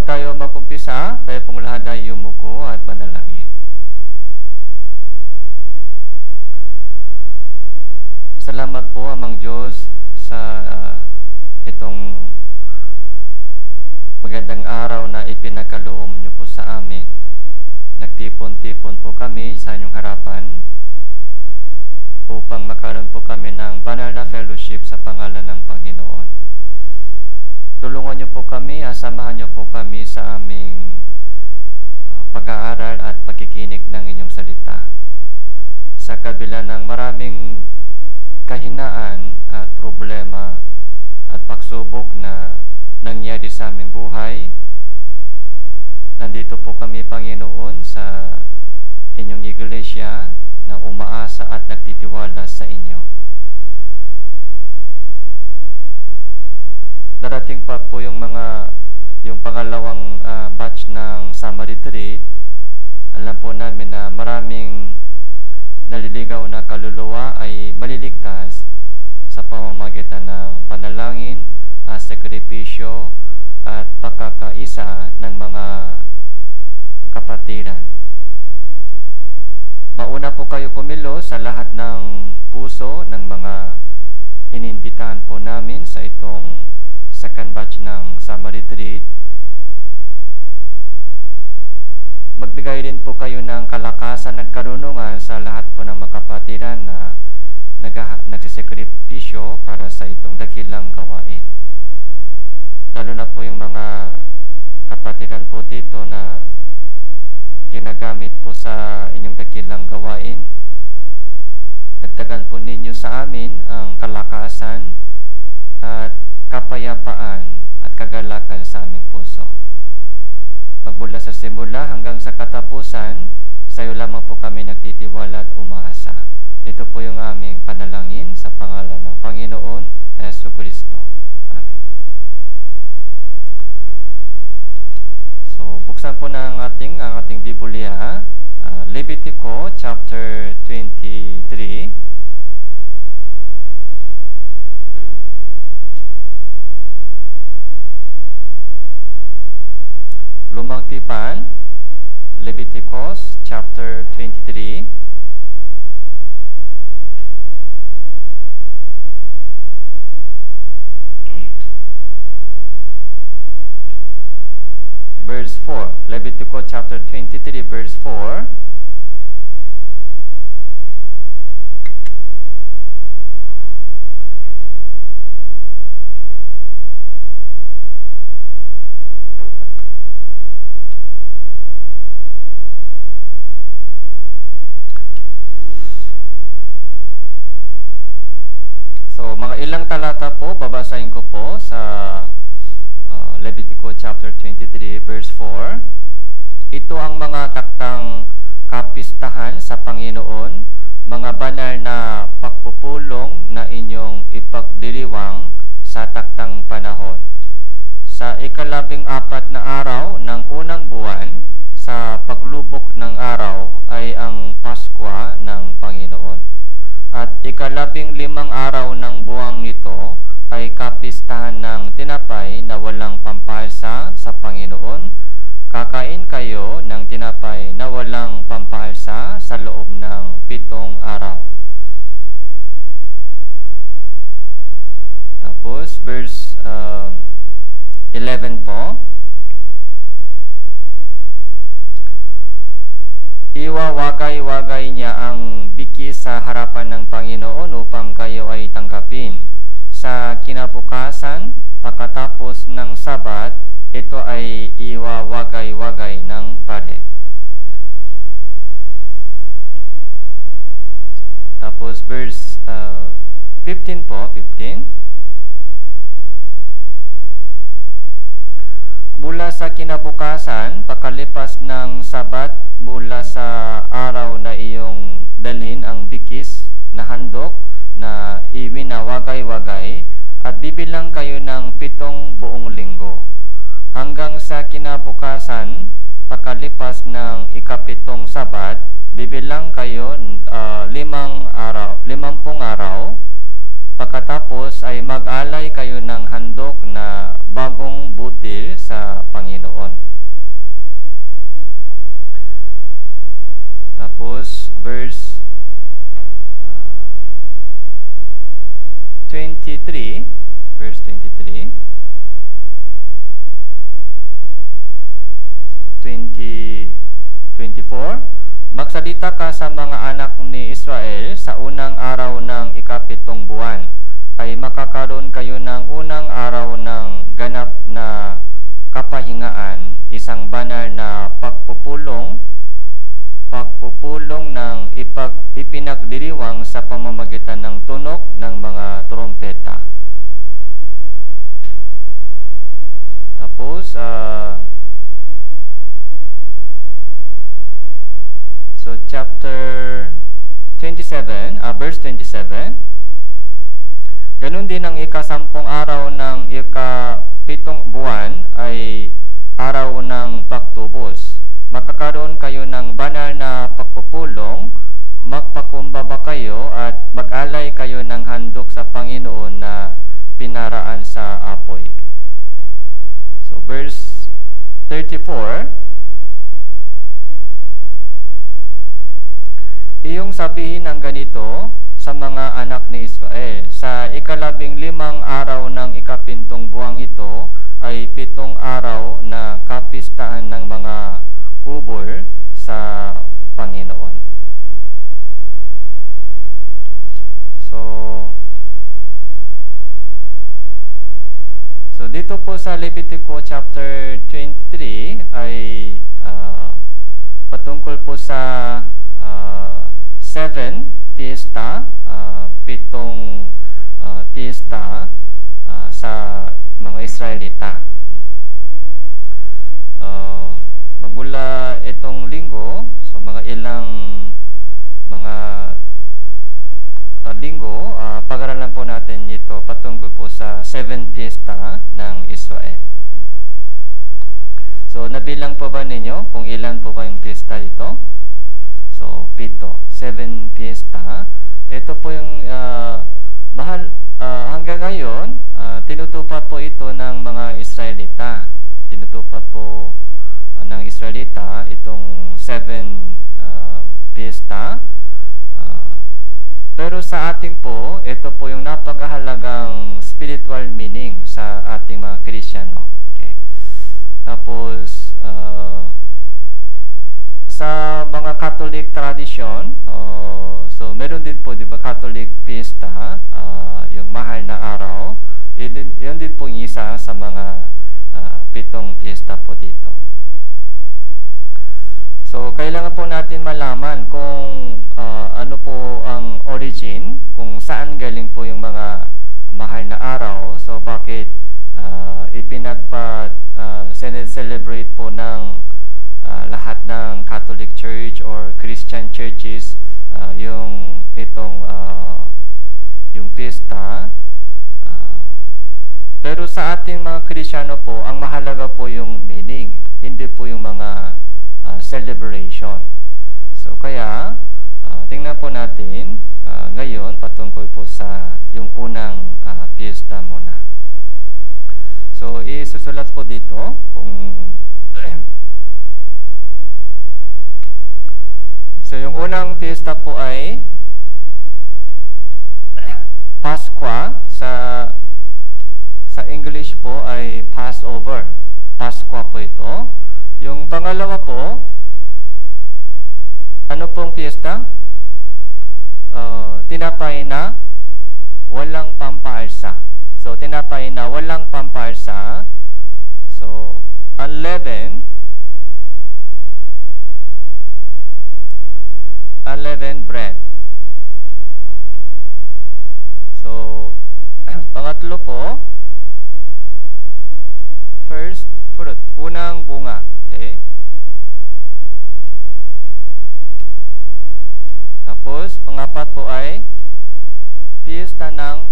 Bago tayo mag-umpisa, tayo pong lahat ay yumuko at manalangin. Salamat po, Amang Diyos, sa itong magandang araw na ipinagkaloob niyo po sa amin. Nagtipon-tipon po kami sa inyong harapan upang makaroon po kami ng banal na fellowship sa pangalan ng Panginoon. Tulungan niyo po kami, samahan niyo po kami sa aming pag-aaral at pagkikinig ng inyong salita. Sa kabila ng maraming kahinaan at problema at pagsubok na nangyari sa aming buhay, nandito po kami, Panginoon, sa inyong iglesia na umaasa at nagtitiwala sa inyo. Darating pa po yung pangalawang batch ng summer retreat. Alam po namin na maraming naliligaw na kaluluwa ay maliligtas sa pamamagitan ng panalangin, sakripisyo at pagkakaisa ng mga kapatiran. Mauna po kayo kumilos sa lahat ng puso ng mga ininbitahan po namin sa itong second batch ng summer retreat. Magbigay din po kayo ng kalakasan at karunungan sa lahat po ng mga kapatiran na nagsisekripisyo para sa itong dakilang gawain. Lalo na po yung mga kapatiran po dito na ginagamit po sa inyong dakilang gawain. Dagdagan po ninyo sa amin ang kalakasan at kapayapaan at kagalakan sa aming puso. Magmula sa simula hanggang sa katapusan, sa iyo lamang po kami nagtitiwala at umaasa. Ito po yung aming panalangin sa pangalan ng Panginoon Hesus Kristo. Amen. So, buksan po na ang ating Biblia, Levitico chapter 23. Lumang Tipan, Leviticus chapter 23. Verse 4. Leviticus chapter 23 verse 4. So, mga ilang talata po, babasahin ko po sa Leviticus chapter 23, verse 4. Ito ang mga taktang kapistahan sa Panginoon, mga banal na pagpupulong na inyong ipagdiriwang sa taktang panahon. Sa ika-14 na araw ng unang buwan, sa paglubok ng araw ay ang Paskwa ng Panginoon. At ika-15 araw ng buwang ito ay kapistahan ng tinapay na walang pampalsa sa Panginoon. Kakain kayo ng tinapay na walang pampalsa sa loob ng 7 araw. Tapos verse 11 po. Iwawagay-wagay niya ang bikis sa harapan ng Panginoon upang kayo ay tanggapin. Sa kinabukasan, pagkatapos ng Sabat, ito ay iwawagay-wagay ng pare. Tapos verse 15 po, 15. Mula sa kinabukasan, pagkalipas ng Sabat, mula sa araw na iyong dalhin ang bikis na handog na iwinawagay-wagay, at bibilang kayo ng 7 buong linggo. Hanggang sa kinabukasan, pagkalipas ng ika-7 Sabat, bibilang kayo 50 araw. Pagkatapos ay mag-alay kayo ng handog na bagong butil sa Panginoon. 23, verse 23. So, 24. Magsalita ka sa mga anak ni Israel sa unang araw ng ikapitong buwan, ay makakaroon kayo ng unang araw ng ganap na kapahingaan, isang banal na pagpupulong ng ipinagdiriwang sa pamamagitan ng tunog ng mga trompeta. Tapos, so chapter 27, verse 27, ganun din ang ika-10 araw ng ika-7 buwan ay araw ng pagtubos. Makakaroon kayo ng banal na pagpupulong, magpakumbaba kayo at mag-alay kayo ng handog sa Panginoon na pinaraan sa apoy. So verse 34, iyong sabihin ang ganito sa mga anak ni Israel, sa ika-15 araw ng ika-7 buwang ito ay 7 araw na kapistahan ng mga kubol sa Panginoon. So dito po sa Levitico chapter 23 ay patungkol po sa 7 fiesta, 7 fiesta sa mga Israelita. Magmula itong linggo, so mga ilang mga linggo, pag-aralan po natin ito patungkol po sa 7 fiesta ng Israel. So nabilang po ba ninyo kung ilan po ba yung fiesta ito? So 7 fiesta. Ito po yung hanggang ngayon, tinutupad po ito ng mga Israelita. Tinutupad po ng Israelita itong 7 fiesta. Pero sa ating po, ito po yung napakahalagang spiritual meaning sa ating mga Kristiyano. Okay. Tapos, sa mga Catholic tradition, so meron din po, di ba, Catholic fiesta, yung mahal na araw. Yun din po yung isa sa mga 7 fiesta po dito. So, kailangan po natin malaman kung ano po ang origin, kung saan galing po yung mga mahal na araw. So, bakit celebrate po ng lahat ng Catholic Church or Christian churches yung pista. Pero sa ating mga Kristiyano po, ang mahalaga po yung meaning, hindi po yung mga celebration. So kaya tingnan po natin ngayon patungkol po sa yung unang fiesta muna. So isusulat po dito kung so yung unang fiesta po ay Pasqua, sa English po ay Passover. Pasqua po ito. Yung pangalawa po, ano pong fiesta? Tinapay na walang pampaalsa. So, tinapay na walang pampaalsa. So, unleavened bread. So, pangatlo po, first fruit, unang bunga. Okay? Tapos, pangapat po ay fiesta ng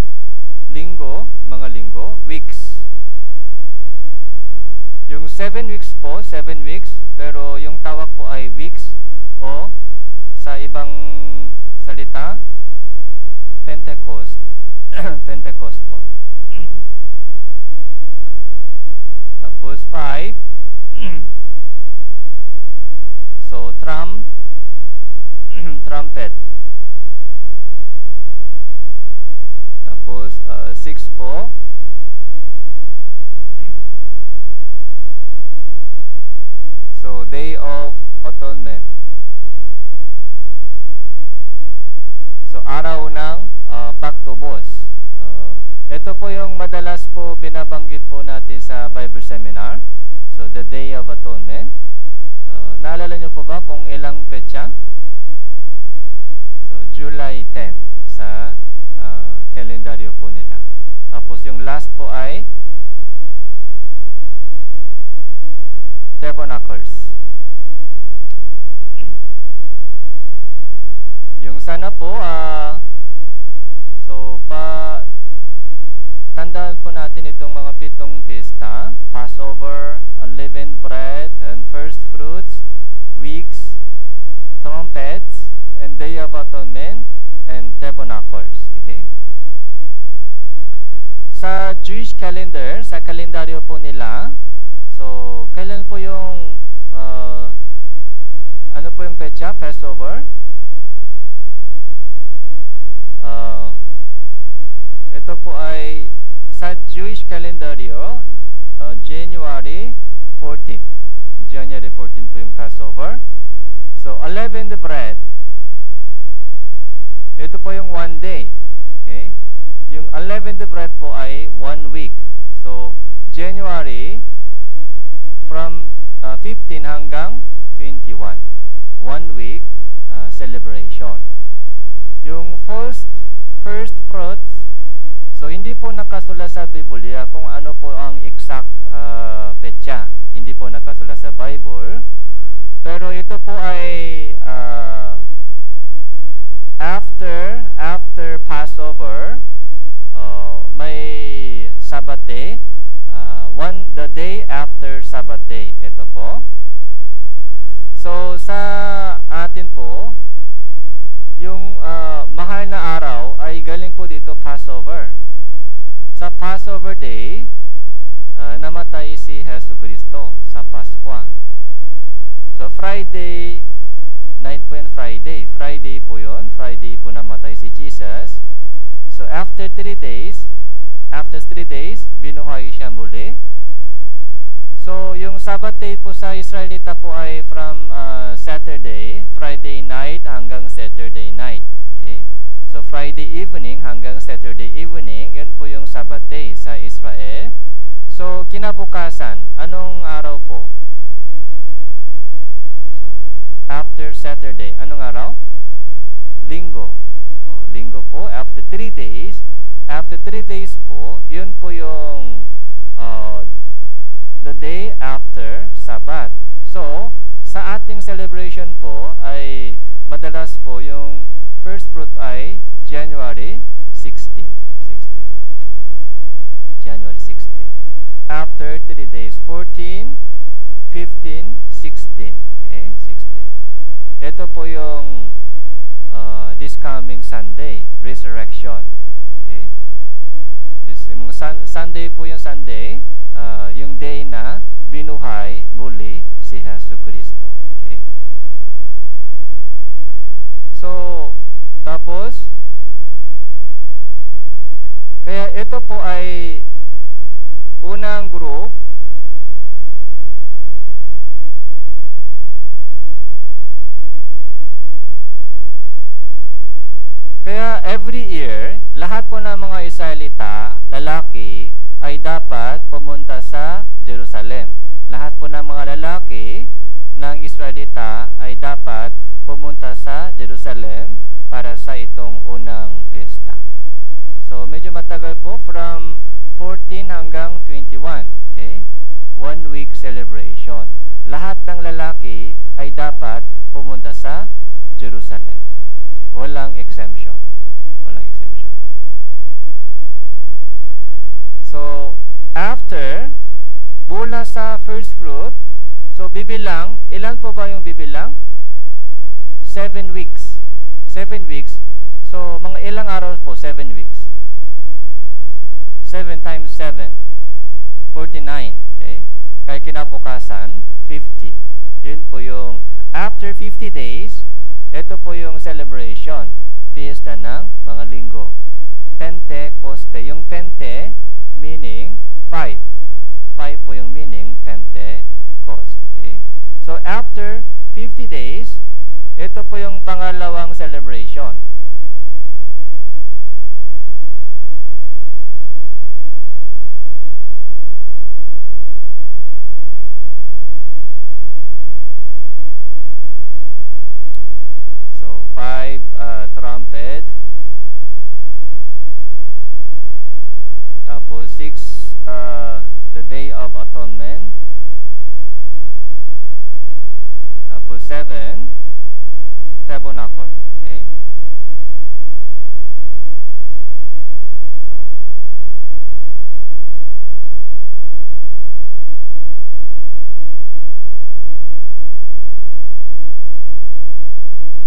linggo, mga linggo, weeks. Yung 7 weeks po, 7 weeks, pero yung tawag po ay weeks o sa ibang salita, Pentecost. Pentecost po. Tapos 5, so trumpet. Tapos 6 po, so Day of Atonement. So araw ng pagtubos. Ito po yung madalas po binabanggit po natin sa Bible Seminar. So the Day of Atonement. Naalala nyo po ba kung ilang petsa? So July 10 sa kalendaryo po nila. Tapos yung last po ay Tabernacles. Yung sana po, so tandaan po natin itong mga 7 piyesta: Passover, unleavened bread, and first fruits, weeks, trumpets, and Day of Atonement, and Tabernacles. Okay? Sa Jewish calendar, sa kalendaryo po nila, so kailan po yung ano po yung petsa? Passover? Ito po ay sa Jewish kalendaryo, January 14. January 14 po yung Passover. So, unleavened bread. Ito po yung 1 day. Okay? Yung unleavened bread po ay 1 week. So, January from 15 hanggang 21. 1 week celebration. Yung first fruits, so hindi po nakasulat sa Biblia kung ano po ang exact petsa. Hindi po nakasulat sa Bible. Pero ito po ay after Passover, may Sabbath day, the day after Sabbath day. Ito po. So sa atin po, yung mahal na araw ay galing po dito Passover. Sa Passover day, namatay si Jesucristo sa Paskwa. So Friday night po yun, Friday po yun. Friday po namatay si Jesus. So after 3 days, binuhay siya muli. So yung Sabbath day po sa Israelita po ay from Friday night hanggang Saturday night. Okay? So Friday evening hanggang Saturday evening, yun po yung Sabbath day sa Israel. So kinabukasan, anong araw po? So after Saturday, anong araw? Linggo. Linggo po, after 3 days. After 3 days po, yun po yung the day after Sabbath. So, sa ating celebration po ay madalas po yung first fruit ay January 16. January 16. After 3 days, 14, 15, 16. Okay, 16. Ito po yung this coming Sunday, resurrection. Okay? Yung Sunday po yung Sunday, yung day na binuhay muli si Jesucristo. Okay? So, tapos, kaya ito po ay unang group kaya every year, lahat po ng mga Israelita, lalaki, ay dapat pumunta sa Jerusalem. Lahat po ng mga lalaki ng Israelita ay dapat pumunta sa Jerusalem para sa itong unang piyesta. So, medyo matagal po, from 14 hanggang 21. Okay? 1 week celebration. Lahat ng lalaki ay dapat pumunta sa Jerusalem. Okay? Walang exemption. So, after, mula sa first fruit, so bibilang, ilan po ba yung bibilang? 7 weeks. 7 weeks. So, mga ilang araw po? 7 weeks. 7 times 7. 49. Okay? Kaya kinabukasan, 50. Yun po yung, after 50 days, ito po yung celebration. Fiesta ng mga linggo. Pentecoste. Yung Pentecoste, Tapos 6, the Day of Atonement. Tapos 7, Tabernacle. Okay? So,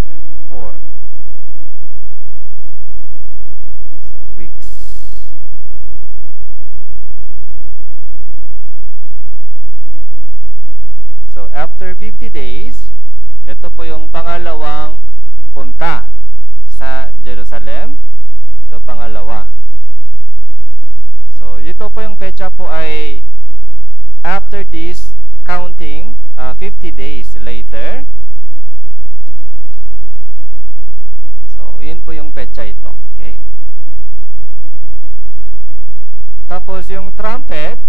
yes, 4. So, weeks. So, after 50 days, ito po yung pangalawang punta sa Jerusalem. Ito pangalawa. So, ito po yung petsa po ay after this counting, 50 days later. So, yun po yung petsa ito. Okay? Tapos, yung trumpet,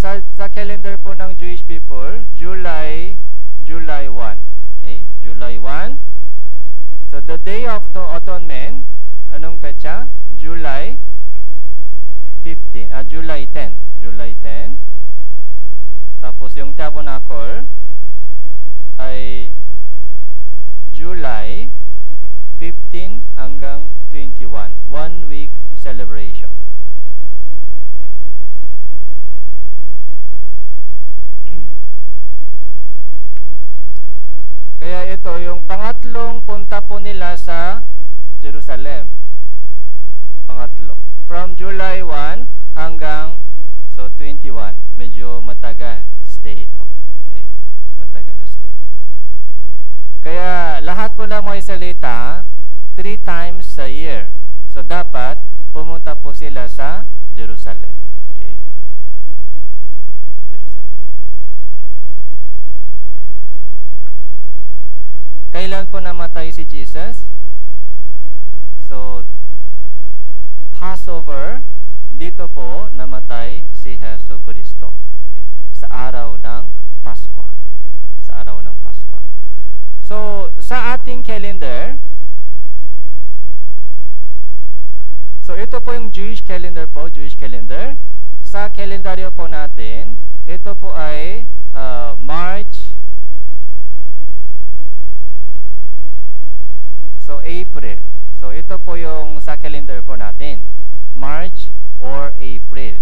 sa calendar po ng Jewish people, July 1. Okay? July 1. So, the Day of the Atonement, anong petsa? July 15. July 10. July 10. Tapos, yung Tabernacle ay July 15 hanggang 21. 1 week celebration. Kaya ito, yung pangatlong punta po nila sa Jerusalem. Pangatlo. From July 1 hanggang 21. Medyo matagal stay ito. Okay? Matagal na stay. Kaya lahat po na mga isalita 3 times a year. So dapat pumunta po sila sa Jerusalem. Okay? Jerusalem. Kailan po namatay si Jesus? So, Passover, dito po namatay si Hesus Kristo. Okay. Sa araw ng Pasko. Sa araw ng Pasko. So, sa ating calendar, so ito po yung Jewish calendar po, Jewish calendar. Sa kalendaryo po natin, ito po ay March. So, April. So, ito po yung sa calendar po natin. March or April.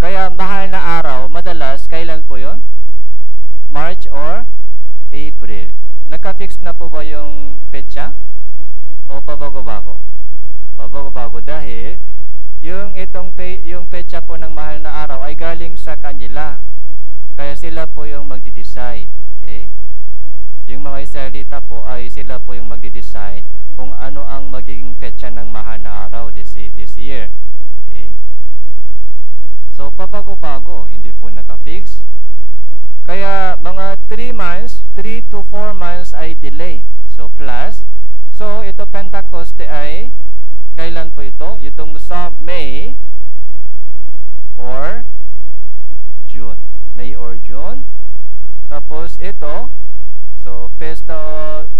Kaya, mahal na araw, madalas, kailan po yon? March or April. Naka-fix na po ba yung petsa? O pabago-bago? Pabago-bago dahil yung petsa po ng mahal na araw ay galing sa kanila. Kaya sila po yung magdi-decide. Okay? Yung mga Israelita po ay sila po yung magdi-decide kung ano ang magiging petsa ng mahal na araw this year. Okay? So, pabago-bago, hindi po naka-fix. Kaya, mga 3 months, 3 to 4 months ay delay. So, plus. So, ito Pentecoste ay, kailan po ito? Itong sa May or June. May or June. Tapos, ito, so, Fiesta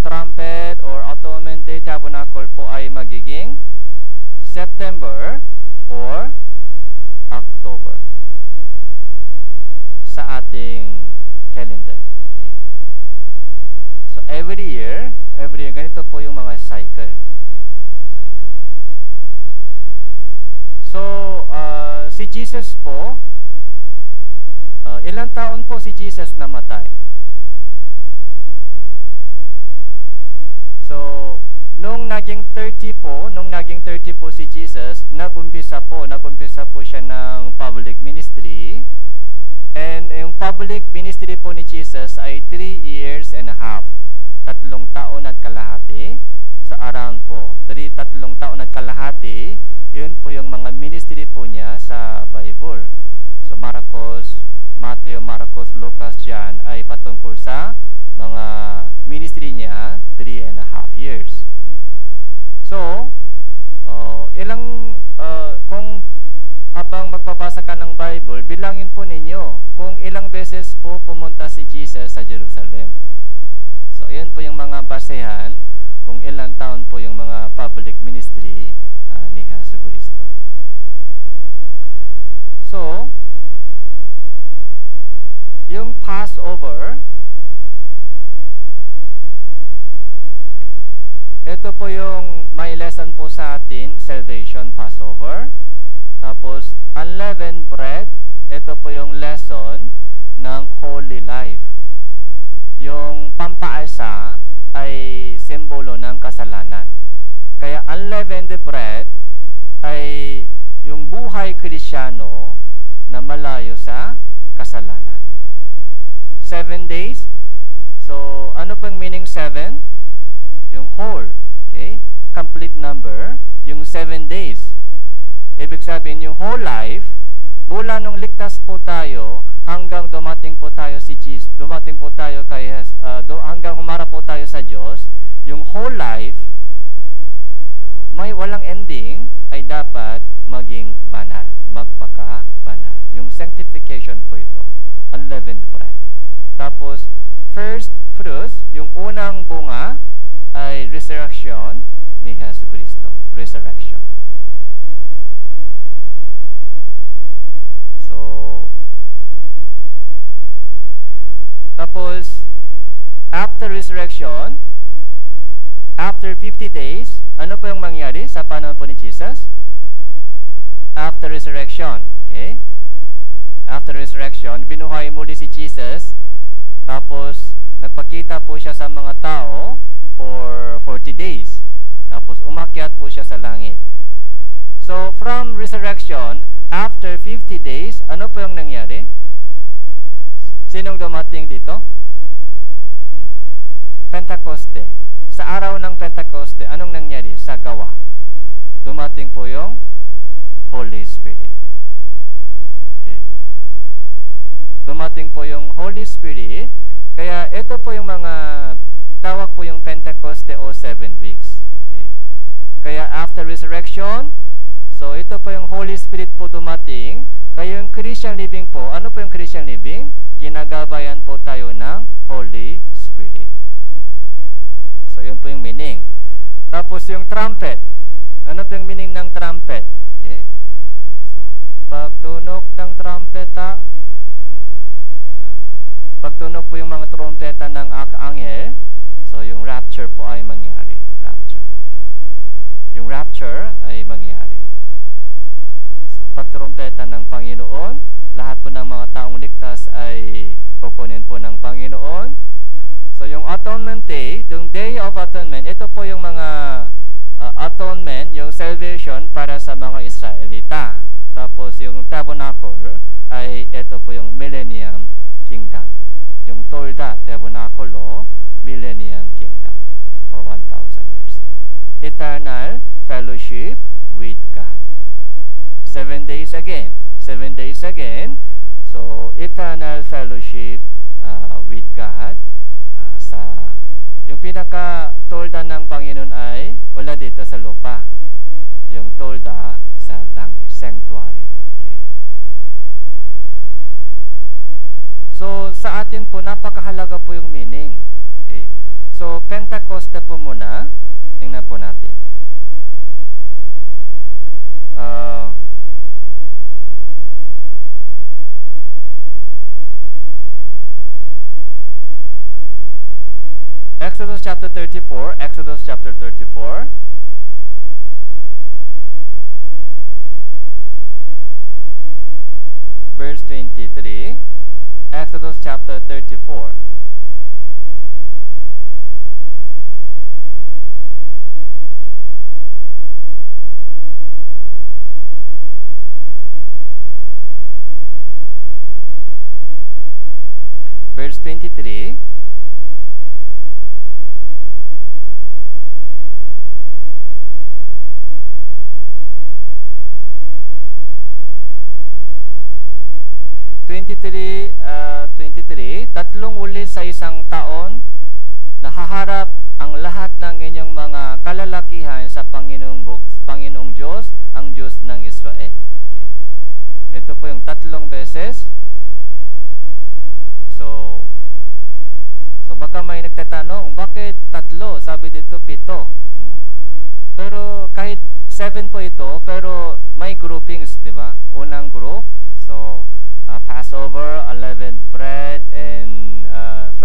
Trumpet or Atonement Day Tabernacle po ay magiging September or October sa ating calendar. Okay? So, every year, ganito po yung mga cycle. Okay? Cycle. So, si Jesus po, ilang taon po si Jesus namatay? So, nung naging 30 po si Jesus, nagumpisa po siya ng public ministry. And yung public ministry po ni Jesus ay 3 years and a half. 3 taon at kalahati. Sa around po, 3 taon at kalahati, yun po yung mga ministry po niya sa Bible. So, Matthew, Marcos, Lucas, John ay patungkol sa mga ministry niya 3.5 years. So, kung abang magbabasa ka ng Bible, bilangin po ninyo kung ilang beses po pumunta si Jesus sa Jerusalem. So, ayan po yung mga basehan kung ilang taon po yung mga public ministry ni Hesus Kristo. Passover, ito po yung may lesson po sa atin, salvation, Passover. Tapos, unleavened bread, ito po yung lesson ng holy life. Yung pampaasa ay simbolo ng kasalanan. Kaya unleavened bread ay yung buhay Kristiyano na malayo sa kasalanan. 7 days. So, ano pang meaning 7? Yung whole. Okay? Complete number. Yung 7 days. Ibig sabihin, yung whole life, mula nung ligtas po tayo, hanggang dumating po tayo si Jesus, dumating po tayo kay, hanggang humarap po tayo sa Diyos, yung whole life, may walang ending, ay dapat maging banal, magpaka-banal. Yung sanctification po ito, unleavened bread. Tapos, first fruits, yung unang bunga, ay resurrection ni Jesu Cristo. Resurrection. So, tapos, after resurrection, after 50 days, ano po yung mangyari sa panahon po ni Jesus? After resurrection, okay? After resurrection, binuhay muli si Jesus, tapos nagpakita po siya sa mga tao for 40 days. Tapos umakyat po siya sa langit. So, from resurrection, after 50 days, ano po yung nangyari? Sinong dumating dito? Pentecoste. Sa araw ng Pentecoste, anong nangyari sa gawa? Dumating po yung Holy Spirit. Okay. Dumating po yung Holy Spirit, kaya ito po yung mga tawag po yung Pentecoste o 7 weeks. Okay. Kaya after resurrection, so ito po yung Holy Spirit po dumating, kaya yung Christian living po, ano po yung Christian living? Ginagabayan po tayo ng Holy Spirit. So, yun po yung meaning. Tapos, yung trumpet. Ano po yung meaning ng trumpet? Okay? So, pagtunog ng trumpeta, pagtunog po yung mga trumpeta ng anghel, so, yung rapture po ay mangyari. Rapture. Yung rapture ay mangyari. So, pagtrumpeta ng Panginoon, lahat po ng mga taong ligtas ay kukunin po ng Panginoon. So, yung Atonement Day, yung Day of Atonement, ito po yung mga atonement, yung salvation para sa mga Israelita. Tapos, yung Tabernacle, ay ito po yung Millennium Kingdom. Yung Tolda, Tabernacle, Millennium Kingdom for 1,000 years. Eternal fellowship with God. 7 days again. 7 days again. So, eternal fellowship with God. Sa yung pinaka-tolda ng Panginoon ay wala dito sa lupa. Yung tolda sa langit, sanctuary. Okay? So, sa atin po, napakahalaga po yung meaning. Okay? So, Pentecoste po muna. Tingnan po natin. Exodus chapter 34, Exodus chapter 34. Verse 23, Exodus chapter 34. Verse 23. Tatlong ulit sa isang taon, nahaharap ang lahat ng inyong mga kalalakihan sa Panginoong Diyos, ang Diyos ng Israel. Okay. Ito po yung 3 beses. So baka may nagtatanong, bakit 3? Sabi dito 7. Pero kahit 7 po ito, pero may groupings, di ba? Unang group, so Passover, unleavened bread, and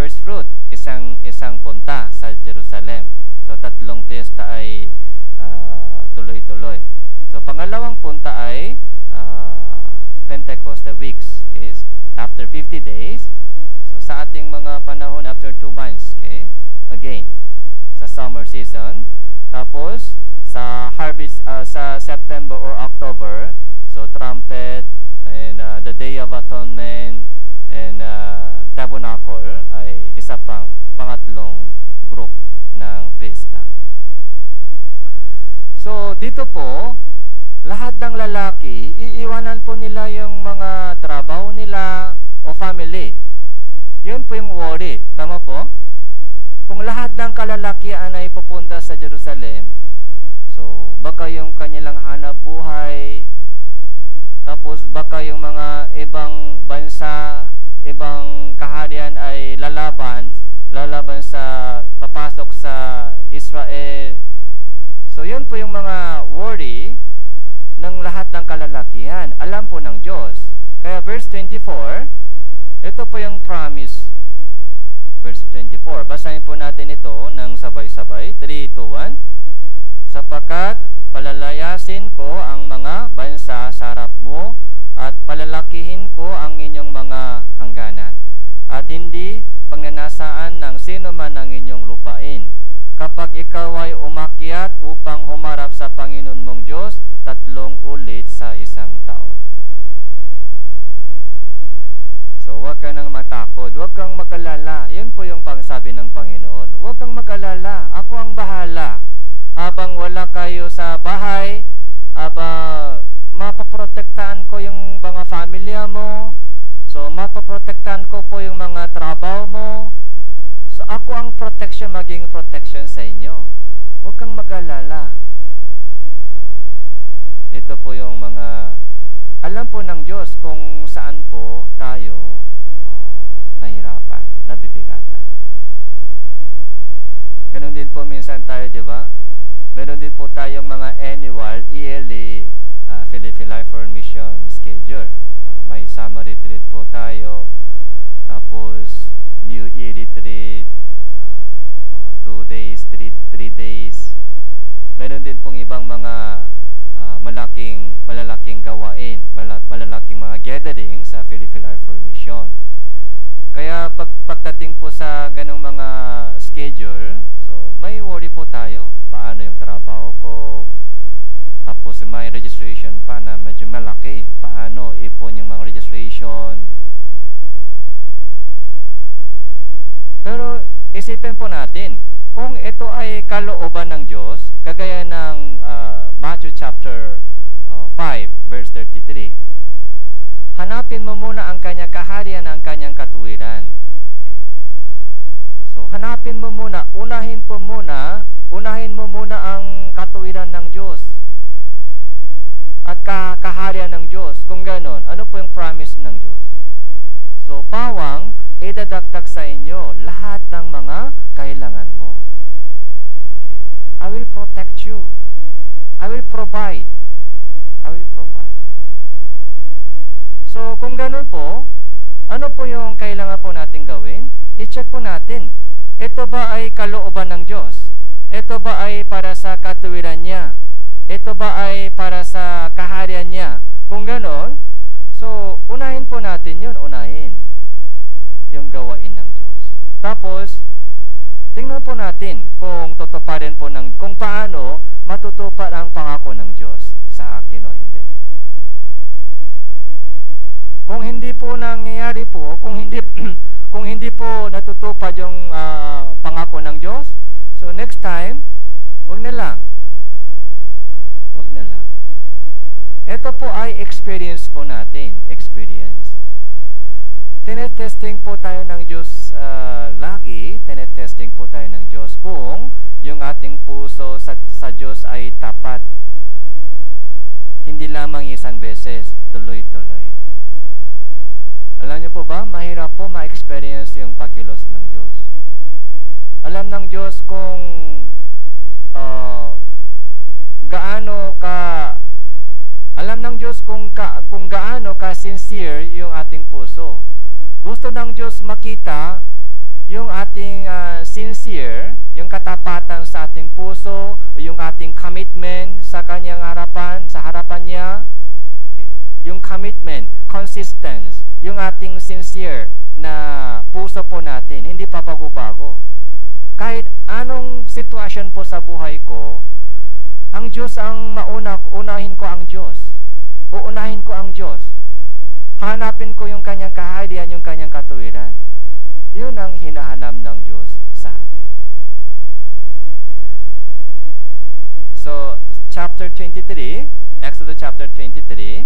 first fruit, isang punta sa Jerusalem. So, 3 piyesta ay tuloy-tuloy. So, pangalawang punta ay Pentecostal weeks. Okay? After 50 days, so sa ating mga panahon, after 2 months, okay? Again, sa summer season. Tapos, sa harvest, sa September or October, so trumpet, and the Day of Atonement, and Tabernacle, ay isa pang pangatlong group ng pista. So, dito po, lahat ng lalaki, iiwanan po nila yung mga trabaho nila o family. Yun po yung worry. Tama po? Kung lahat ng kalalakian ay pupunta sa Jerusalem, so baka yung kanilang hanap buhay, tapos baka yung mga ibang bansa, ibang kaharian ay lalaban sa papasok sa Israel. So yun po yung mga worry ng lahat ng kalalakihan. Alam po ng Diyos. Kaya verse 24, ito po yung promise. Verse 24, basahin po natin ito ng sabay-sabay. 3, 2, 1. Sapagkat palalayasin ko ang mga bansa sa harap mo at palalakihin ko ang inyong mga hangganan at hindi pagnanasaan ng sino man ang inyong lupain. Kapag ikaw ay umakyat upang humarap sa Panginoon mong Diyos, 3 ulit sa isang taon. So, huwag ka nang matakot, huwag kang mag-alala. Yun po yung pangsabi ng Panginoon. Huwag kang mag-alala, ako ang bahala. Habang wala kayo sa bahay, mapaprotektahan ko yung mga familya mo. So, mapaprotektahan ko po yung mga trabaho mo. So, ako ang protection, maging protection sa inyo. Huwag kang mag-alala. Ito po yung mga, alam po ng Diyos kung saan po tayo nahirapan, nabibigatan. Ganon din po minsan tayo, di ba? Meron din po tayong mga annual, yearly Philippine Life Mission schedule. May summer retreat po tayo, tapos New Year retreat, mga 2 days, 3 days. Meron din pong ibang mga malalaking gawain, malalaking mga gatherings sa Philippine Life Mission. Kaya pagdating po sa ganong mga schedule, so may worry po tayo. Paano yung trabaho ko? Tapos may registration pa na medyo malaki. Paano ipon yung mga registration? Pero isipin po natin, kung ito ay kalooban ng Diyos, kagaya ng Matthew chapter 5, verse 33, hanapin mo muna ang kanyang kaharian, ang kanyang katuwiran. Okay. So, hanapin mo muna, unahin mo muna ang katuwiran ng Diyos at kaharian ng Diyos. Kung ganon, ano po yung promise ng Diyos? So, pawang, idadagdag sa inyo lahat ng mga kailangan mo. Okay. I will protect you. I will provide. I will provide. So, kung ganun po, ano po yung kailangan po natin gawin? I-check po natin. Ito ba ay kalooban ng Diyos? Ito ba ay para sa katuwiran niya? Ito ba ay para sa kaharian niya? Kung ganun, so, unahin po natin yun, unahin yung gawain ng Diyos. Tapos, tingnan po natin kung tutuparin po kung paano matutupad ang pangako ng Diyos sa akin o hindi. Kung hindi po nangyayari po, kung hindi po natutupad yung pangako ng Diyos, so next time, wag na lang. Wag na lang. Ito po ay experience po natin. Experience. Tinetesting po tayo ng Diyos lagi. Tinetesting po tayo ng Diyos kung yung ating puso sa Diyos ay tapat. Hindi lamang isang beses, tuloy-tuloy. Alam niyo po ba, mahirap po ma-experience yung pagkilos ng Diyos. Alam ng Diyos kung gaano ka sincere yung ating puso. Gusto ng Diyos makita yung ating sincere, yung katapatan sa ating puso, o yung ating commitment sa kanyang harapan, sa harapan niya. Okay. Yung commitment, consistence, yung ating sincere na puso po natin, hindi pa bago-bago. Kahit anong sitwasyon po sa buhay ko, ang Diyos ang unahin ko ang Diyos. Uunahin ko ang Diyos. Hanapin ko yung kanyang kahadian, yung kanyang katuwiran. Yun ang hinahanap ng Diyos sa atin. So, chapter 23, Exodus chapter 23,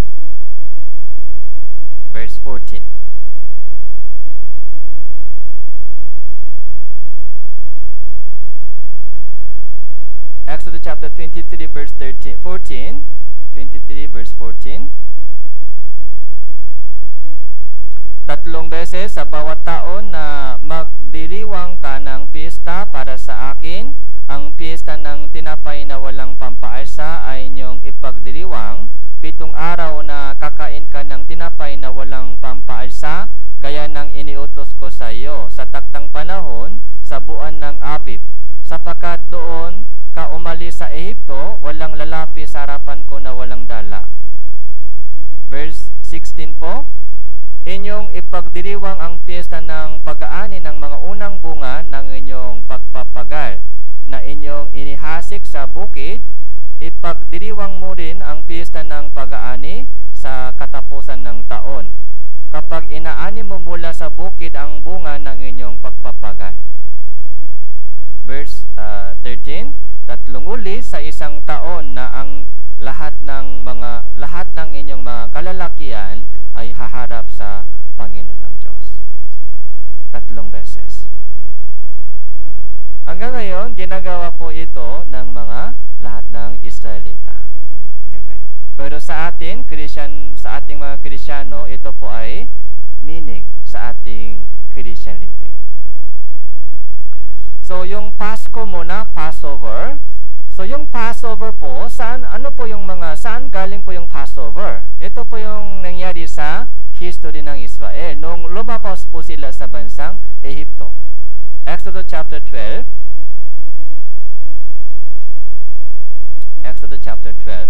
verse 14. Exodus chapter 23, verse 14, 23, verse 14. Tatlong beses sa bawat taon na magdiriwang ka ng piyesta para sa akin. Ang piyesta ng tinapay na walang pampaasa ay inyong ipagdiriwang. 7 araw na kakain ka ng tinapay na walang pampaasa, gaya ng iniutos ko sa iyo sa taktang panahon sa buwan ng Abib. Sapagkat doon ka umalis sa Ehipto, walang lalapi sa harapan ko na walang dala. Verse 16 po. Inyong ipagdiriwang ang piyesta ng pag-aani ng mga unang bunga ng inyong pagpapagal na inyong inihasik sa bukid. Ipagdiriwang mo rin ang piyesta ng pag-aani sa katapusan ng taon, kapag inaani mo mula sa bukid ang bunga ng inyong pagpapagal. Verse 13, tatlong uli sa isang taon na ang lahat ng inyong mga kalalakian ay haharap sa Panginoon ng Diyos. 3 beses. Hanggang ngayon, ginagawa po ito ng mga lahat ng Israelita. Hanggang ngayon. Pero sa atin, sa ating mga Krisyano, ito po ay meaning sa ating Christian living. So, yung Pasko muna, Passover. So, yung Passover po, saan galing po yung Passover? Ito po yung nangyari sa history ng Israel nung lumabas po sila sa bansang Ehipto. Exodus chapter 12. Exodus chapter 12.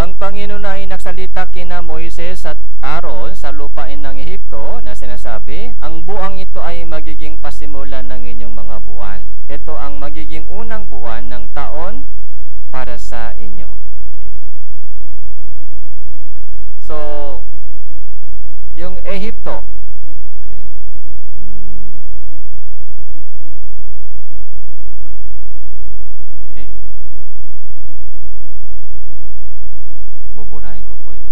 Ang Panginoon ay nagsalita kina Moises at Aaron sa lupain ng Ehipto na sinasabi, ang buwang ito ay magiging pasimulan ng inyong mga buwan. Ito ang magiging unang buwan ng taon para sa inyo. Okay. So, yung Ehipto, okay. Okay. Buburahin ko po ito.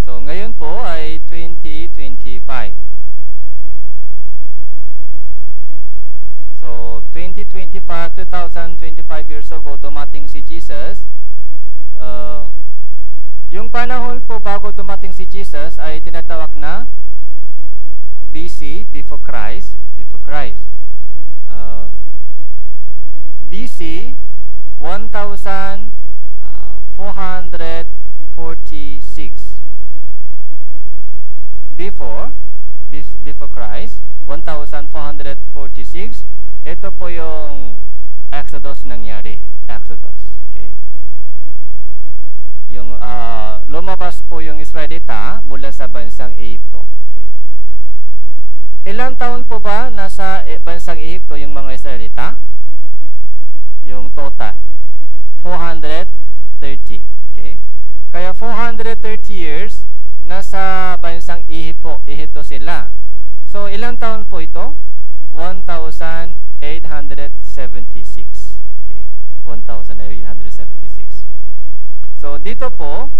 So, ngayon po ay 2025. So, 2025 years ago, dumating si Jesus. Yung panahon po bago dumating si Jesus ay tinatawag na BC, before Christ. BC, 1446. Before Christ, 1446, ito po yung Exodus nangyari. Exodus. Okay. Yung lumabas po yung Israelita mula sa bansang Ehipto. Okay. Ilang taon po ba nasa bansang Ehipto yung mga Israelita? Yung total. 430. Okay. Kaya 430 years nasa bansang Ehipto sila. So, ilang taon po ito? 1,876. Okay? 1,876. So, dito po,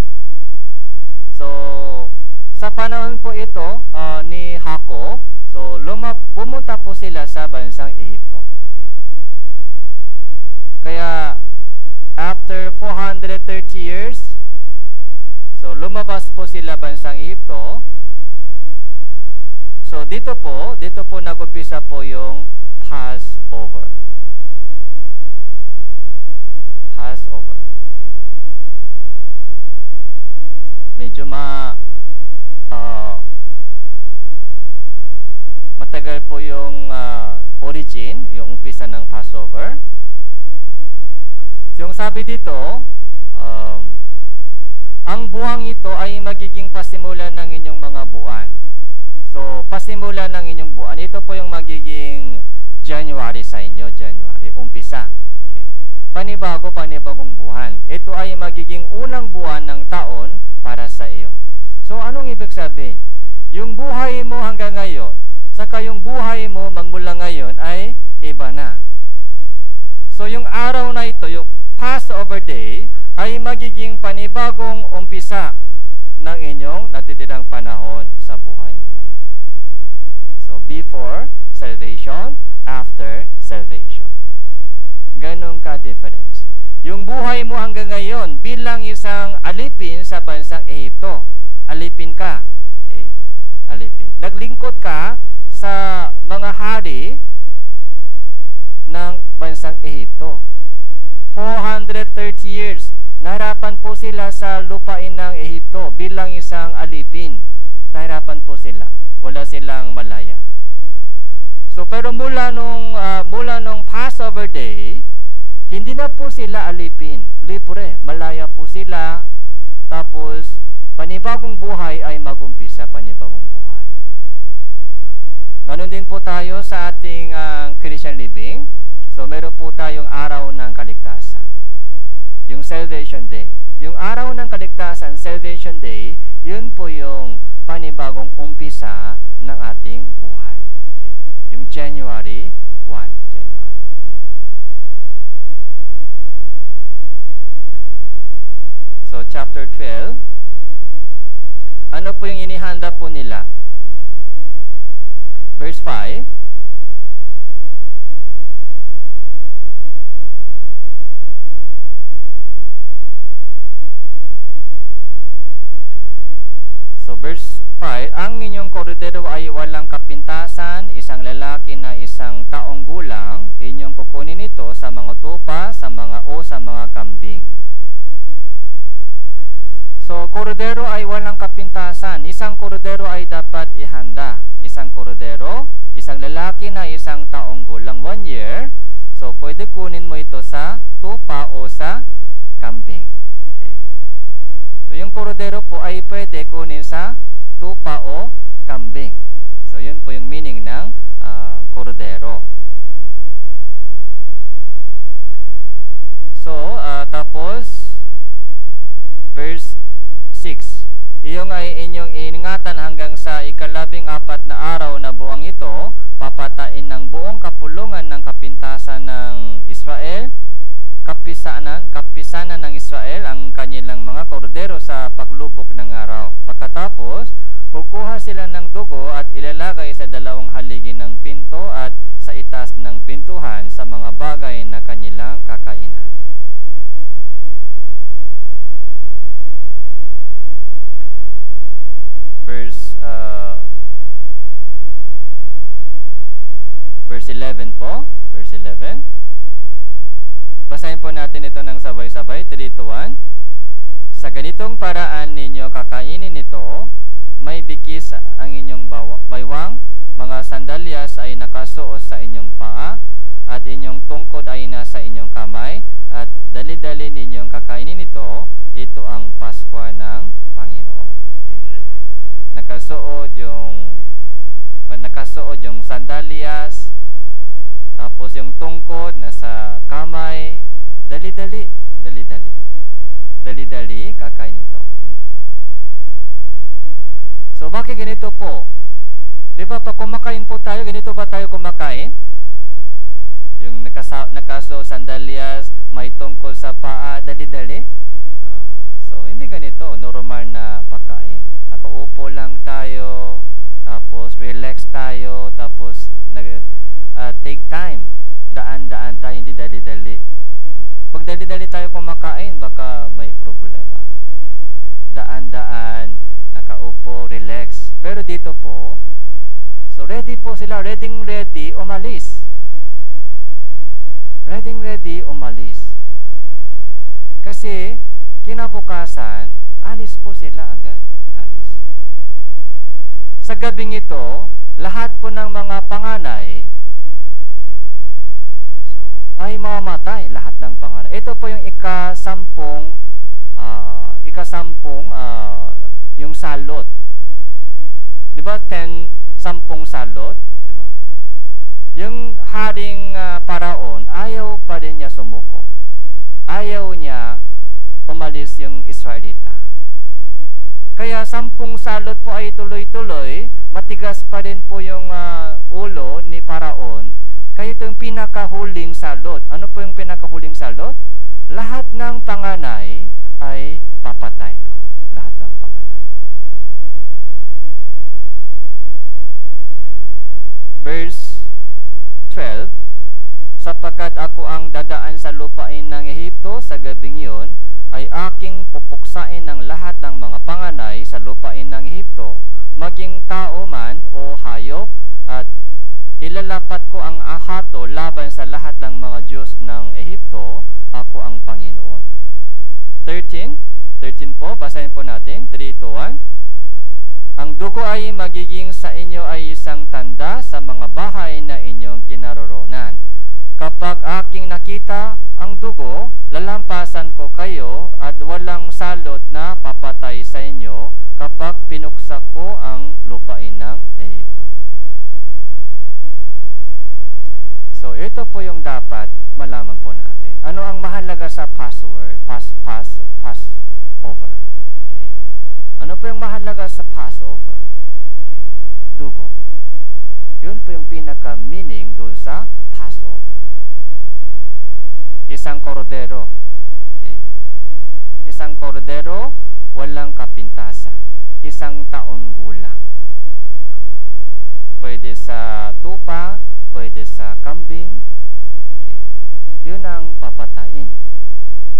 so sa panahon po ito ni Jacob, so bumunta po sila sa bansang Ehipto. Okay. Kaya after 430 years, so lumabas po sila bansang Ehipto. So dito po nag-umpisa po yung Passover. Passover. Okay. Medyo matagal po yung origin, yung umpisa ng Passover. So, yung sabi dito, ang buwang ito ay magiging pasimulan ng inyong mga buwan. So, pasimulan ng inyong buwan. Ito po yung magiging January sa inyo, January, umpisa. Okay. Panibagong buwan. Ito ay magiging unang buwan ng taon para sa iyo. So, anong ibig sabihin? Yung buhay mo hanggang ngayon, saka yung buhay mo magmula ngayon ay iba na. So, yung araw na ito, yung Passover Day, ay magiging panibagong umpisa ng inyong natitirang panahon sa buhay mo ngayon. So, before salvation, after salvation. Ganon ka-difference. Yung buhay mo hanggang ngayon bilang isang alipin sa bansang Ehipto. Alipin ka. Okay? Alipin. Naglingkod ka sa mga hari ng bansang Ehipto. 430 years, nahirapan po sila sa lupain ng Ehipto bilang isang alipin. Nahirapan po sila. Wala silang malaya. So, pero mula nung Passover Day, hindi na po sila alipin. Libre. Malaya po sila. Tapos, panibagong buhay ay magumpisa. Panibagong buhay. Ganon din po tayo sa ating Christian living. So, meron po tayong araw ng kaligtasan. Yung Salvation Day. Yung araw ng kaligtasan, Salvation Day, yun po yung panibagong umpisa ng ating buhay. Okay. Yung January 1. January. So, chapter 12. Ano po yung inihanda po nila? Verse 5. So, verse 5, ang inyong korodero ay walang kapintasan, isang lalaki na isang taong gulang, inyong kukunin ito sa mga tupa, sa mga kambing. So, korodero ay walang kapintasan. Isang korodero ay dapat ihanda. Isang korodero, isang lalaki na isang taong gulang, 1 year. So, pwede kunin mo ito sa tupa o sa kambing. So, yung korodero po ay pwede kunin sa tupa o kambing. So, yun po yung meaning ng korodero. So, tapos, verse 6. Iyong ay inyong iingatan hanggang sa ika-14 na araw na buwang ito, papatain ng buong kapulungan ng kapintasan ng Israel, kapisanan ng Israel ang kanilang mga kordero sa paglubok ng araw. Pagkatapos, kukuha sila ng dugo at ilalagay sa 2 haligi ng pinto at sa itaas ng pintuhan sa mga bagay na kanilang kakainan. Verse 11 po. Verse 11. Basahin po natin ito ng sabay-sabay. 3, 2, 1. Sa ganitong paraan ninyo kakainin ito, may bikis ang inyong baywang, mga sandalyas ay nakasuot sa inyong paa, at inyong tungkod ay nasa inyong kamay, at dali-dali ninyong kakainin ito. Ito ang Pasko ng Panginoon. Okay. Nakasuot yung sandalyas, tapos yung tungkod nasa kamay, dali-dali kakain ito. So, bakit ganito po? Di ba, pag kumakain po tayo, ganito ba tayo kumakain? Yung nakaso, sandalyas, may tungkol sa paa, dali-dali. So, hindi ganito, normal na pagkain. Nakaupo lang tayo, tapos relax tayo, tapos take time. Daan-daan tayo, hindi dali-dali. Pag dali-dali tayo kumakain, baka may problema. Daan-daan, nakaupo, relax. Pero dito po, so ready po sila, ready, umalis. Ready, umalis. Kasi, kinabukasan, alis po sila agad. Alis. Sa gabing ito, lahat po ng mga panganay, so, ay mamamatay, lahat ng panganay. Ito po yung ikasampung, yung salot. Di ba? 10 salot. Di ba? Yung haring paraon, ayaw pa rin niya sumuko. Ayaw niya umalis yung Israelita. Kaya 10 salot po ay tuloy-tuloy, matigas pa rin po yung ulo ni paraon. Kaya ito yung pinakahuling salot. Ano po yung pinakahuling salot? Lahat ng panganay ay papatayin ko. Lahat ng panganay. Verse 12, sapagkat ako ang dadaan sa lupain ng Ehipto sa gabing iyon, ay aking pupuksain ng lahat ng mga panganay sa lupain ng Ehipto, maging tao man o hayop, at ilalapat ko ang ahato laban sa lahat ng mga Diyos ng Ehipto, ako ang Panginoon. 13 po, basahin po natin, 3, 2, 1. Ang dugo ay magiging sa inyo ay isang tanda sa mga bahay na inyong kinaroroonan. Kapag aking nakita ang dugo, lalampasan ko kayo at walang salot na papatay sa inyo kapag pinuksa ko ang lupain ng Ehipto. So, ito po yung dapat malaman po natin. Ano ang mahalaga sa Passover? Okay? Ano po yung mahalaga sa Passover? Okay? Dugo. Yun po yung pinaka-meaning doon sa Passover. Okay? Isang korodero. Okay? Isang korodero, walang kapintasan. Isang taon gulang. Pwede sa tupa, pwede sa kambing. Okay? Yun ang papatain.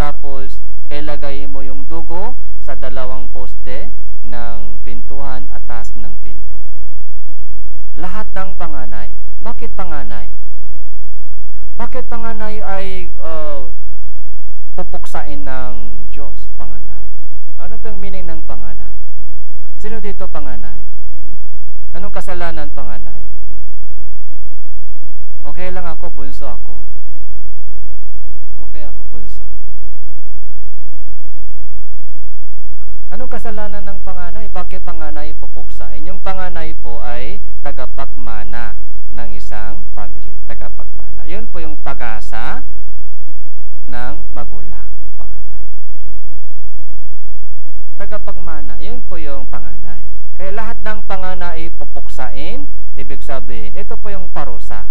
Tapos, ilagay mo yung dugo sa 2 poste ng pintuan atas ng pinto. Okay. Lahat ng panganay. Bakit panganay? Bakit panganay ay pupuksain ng Diyos? Panganay. Ano itong meaning ng panganay? Sino dito panganay? Anong kasalanan panganay? Okay lang ako, bunso ako. Okay ako, bunso. Anong kasalanan ng panganay? Bakit panganay pupuksain? Yung panganay po ay tagapagmana ng isang family. Tagapagmana. Yun po yung pag-asa ng magulang. Panganay. Okay. Tagapagmana. Yun po yung panganay. Kaya lahat ng panganay pupuksain, ibig sabihin, ito po yung parusa.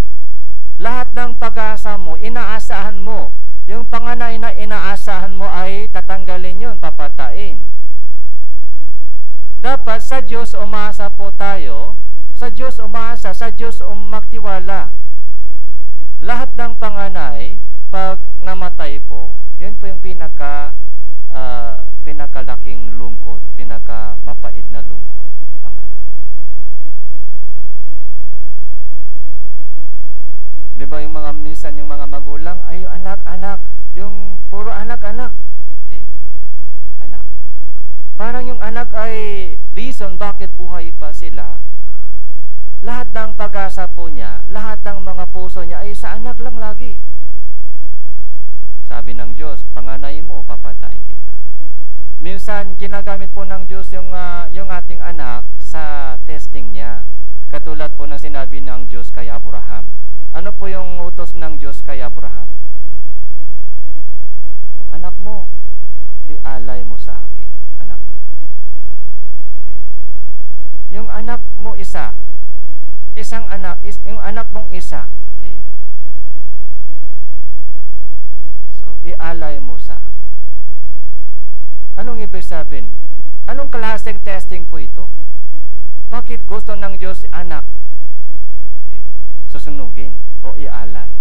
Lahat ng pag-asa mo, inaasahan mo. Yung panganay na inaasahan mo ay tatanggalin yun, papatain. Dapat sa Diyos umasa po tayo, sa Diyos umasa, sa Diyos magtiwala. Lahat ng panganay, pag namatay po, yun po yung pinakalaking lungkot, pinakamapait na lungkot, panganay. Diba yung mga minsan, yung mga magulang, ay anak, yung puro anak. Okay? Anak. Parang yung anak ay reason bakit buhay pa sila. Lahat ng pag-asa po niya, lahat ng mga puso niya ay sa anak lang lagi. Sabi ng Diyos, panganay mo, papatayin kita. Minsan, ginagamit po ng Diyos yung ating anak sa testing niya. Katulad po ng sinabi ng Diyos kay Abraham. Ano po yung utos ng Diyos kay Abraham? Yung anak mo, ialay mo sa akin. Anak mo. Okay. Yung anak mo isa, yung anak mong isa, okay? So, ialay mo sa akin. Anong ibig sabihin? Anong klaseng testing po ito? Bakit gusto ng Diyos anak susunugin o ialay?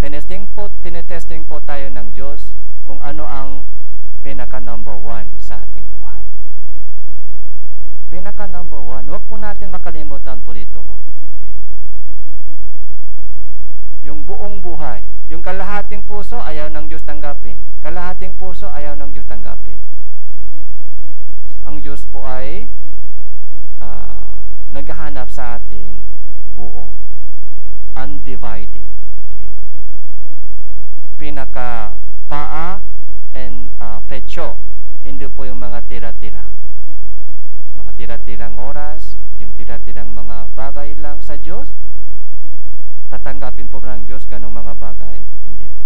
Tinetesting po tayo ng Diyos kung ano ang pinaka number 1 sa ating buhay. Pinaka number 1. Huwag po natin makalimutan po dito. Okay? Yung buong buhay, yung kalahating puso ayaw ng Diyos tanggapin. Kalahating puso ayaw ng Diyos tanggapin. Ang Diyos po ay naghahanap sa atin buo. Okay? Undivided. Okay? Pinaka paa and pecho. Hindi po yung mga tira-tira. Mga tira-tirang oras, yung tira-tirang mga bagay lang sa Diyos. Tatanggapin po ng Diyos ganong mga bagay? Hindi po.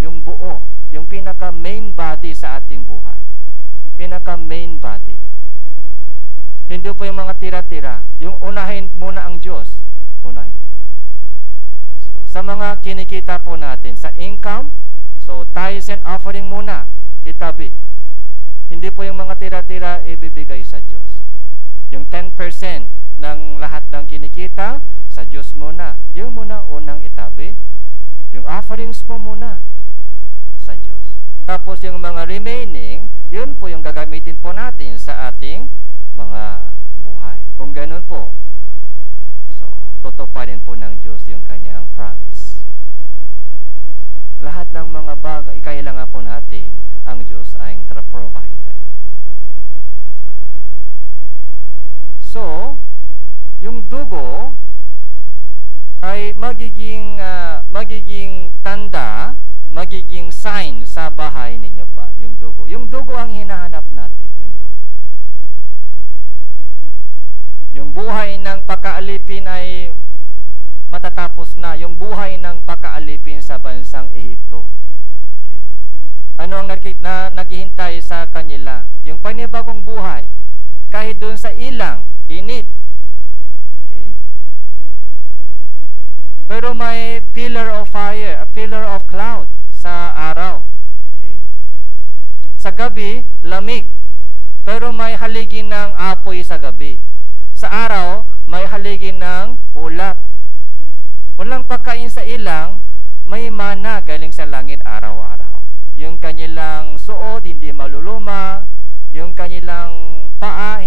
Yung buo, yung pinaka main body sa ating buhay. Pinaka main body. Hindi po yung mga tira-tira. Yung unahin muna ang Diyos. Unahin muna. So, sa mga kinikita po natin, sa income, so tithes and offering muna, itabi. Hindi po yung mga tira-tira ibibigay sa Diyos. Yung 10% ng lahat ng kinikita, sa Diyos muna. Yung muna unang itabi. Yung offerings po muna sa Diyos. Tapos yung mga remaining, yun po yung gagamitin po natin sa ating mga buhay. Kung ganun po, so, tutuparin po ng Diyos yung kanyang promise. Lahat ng mga bagay, kailangan po natin, ang Diyos ay provider. So, yung dugo ay magiging tanda, magiging sign sa bahay ninyo ba, yung dugo. Yung dugo ang hinahanap natin, yung dugo. Yung buhay ng pagkaalipin ay matatapos na. Yung buhay ng pagkaalipin sa bansang Ehipto. Okay. Ano ang naghihintay sa kanila? Yung panibagong buhay. Kahit doon sa ilang, init. Okay. Pero may pillar of fire, a pillar of cloud sa araw. Okay. Sa gabi, lamig. Pero may haligi ng apoy sa gabi. Sa araw, may haligi ng ulap. Walang pagkain sa ilang, may mana galing sa langit araw-araw. Yung kanilang suot, hindi maluluma. Yung kanilang paa,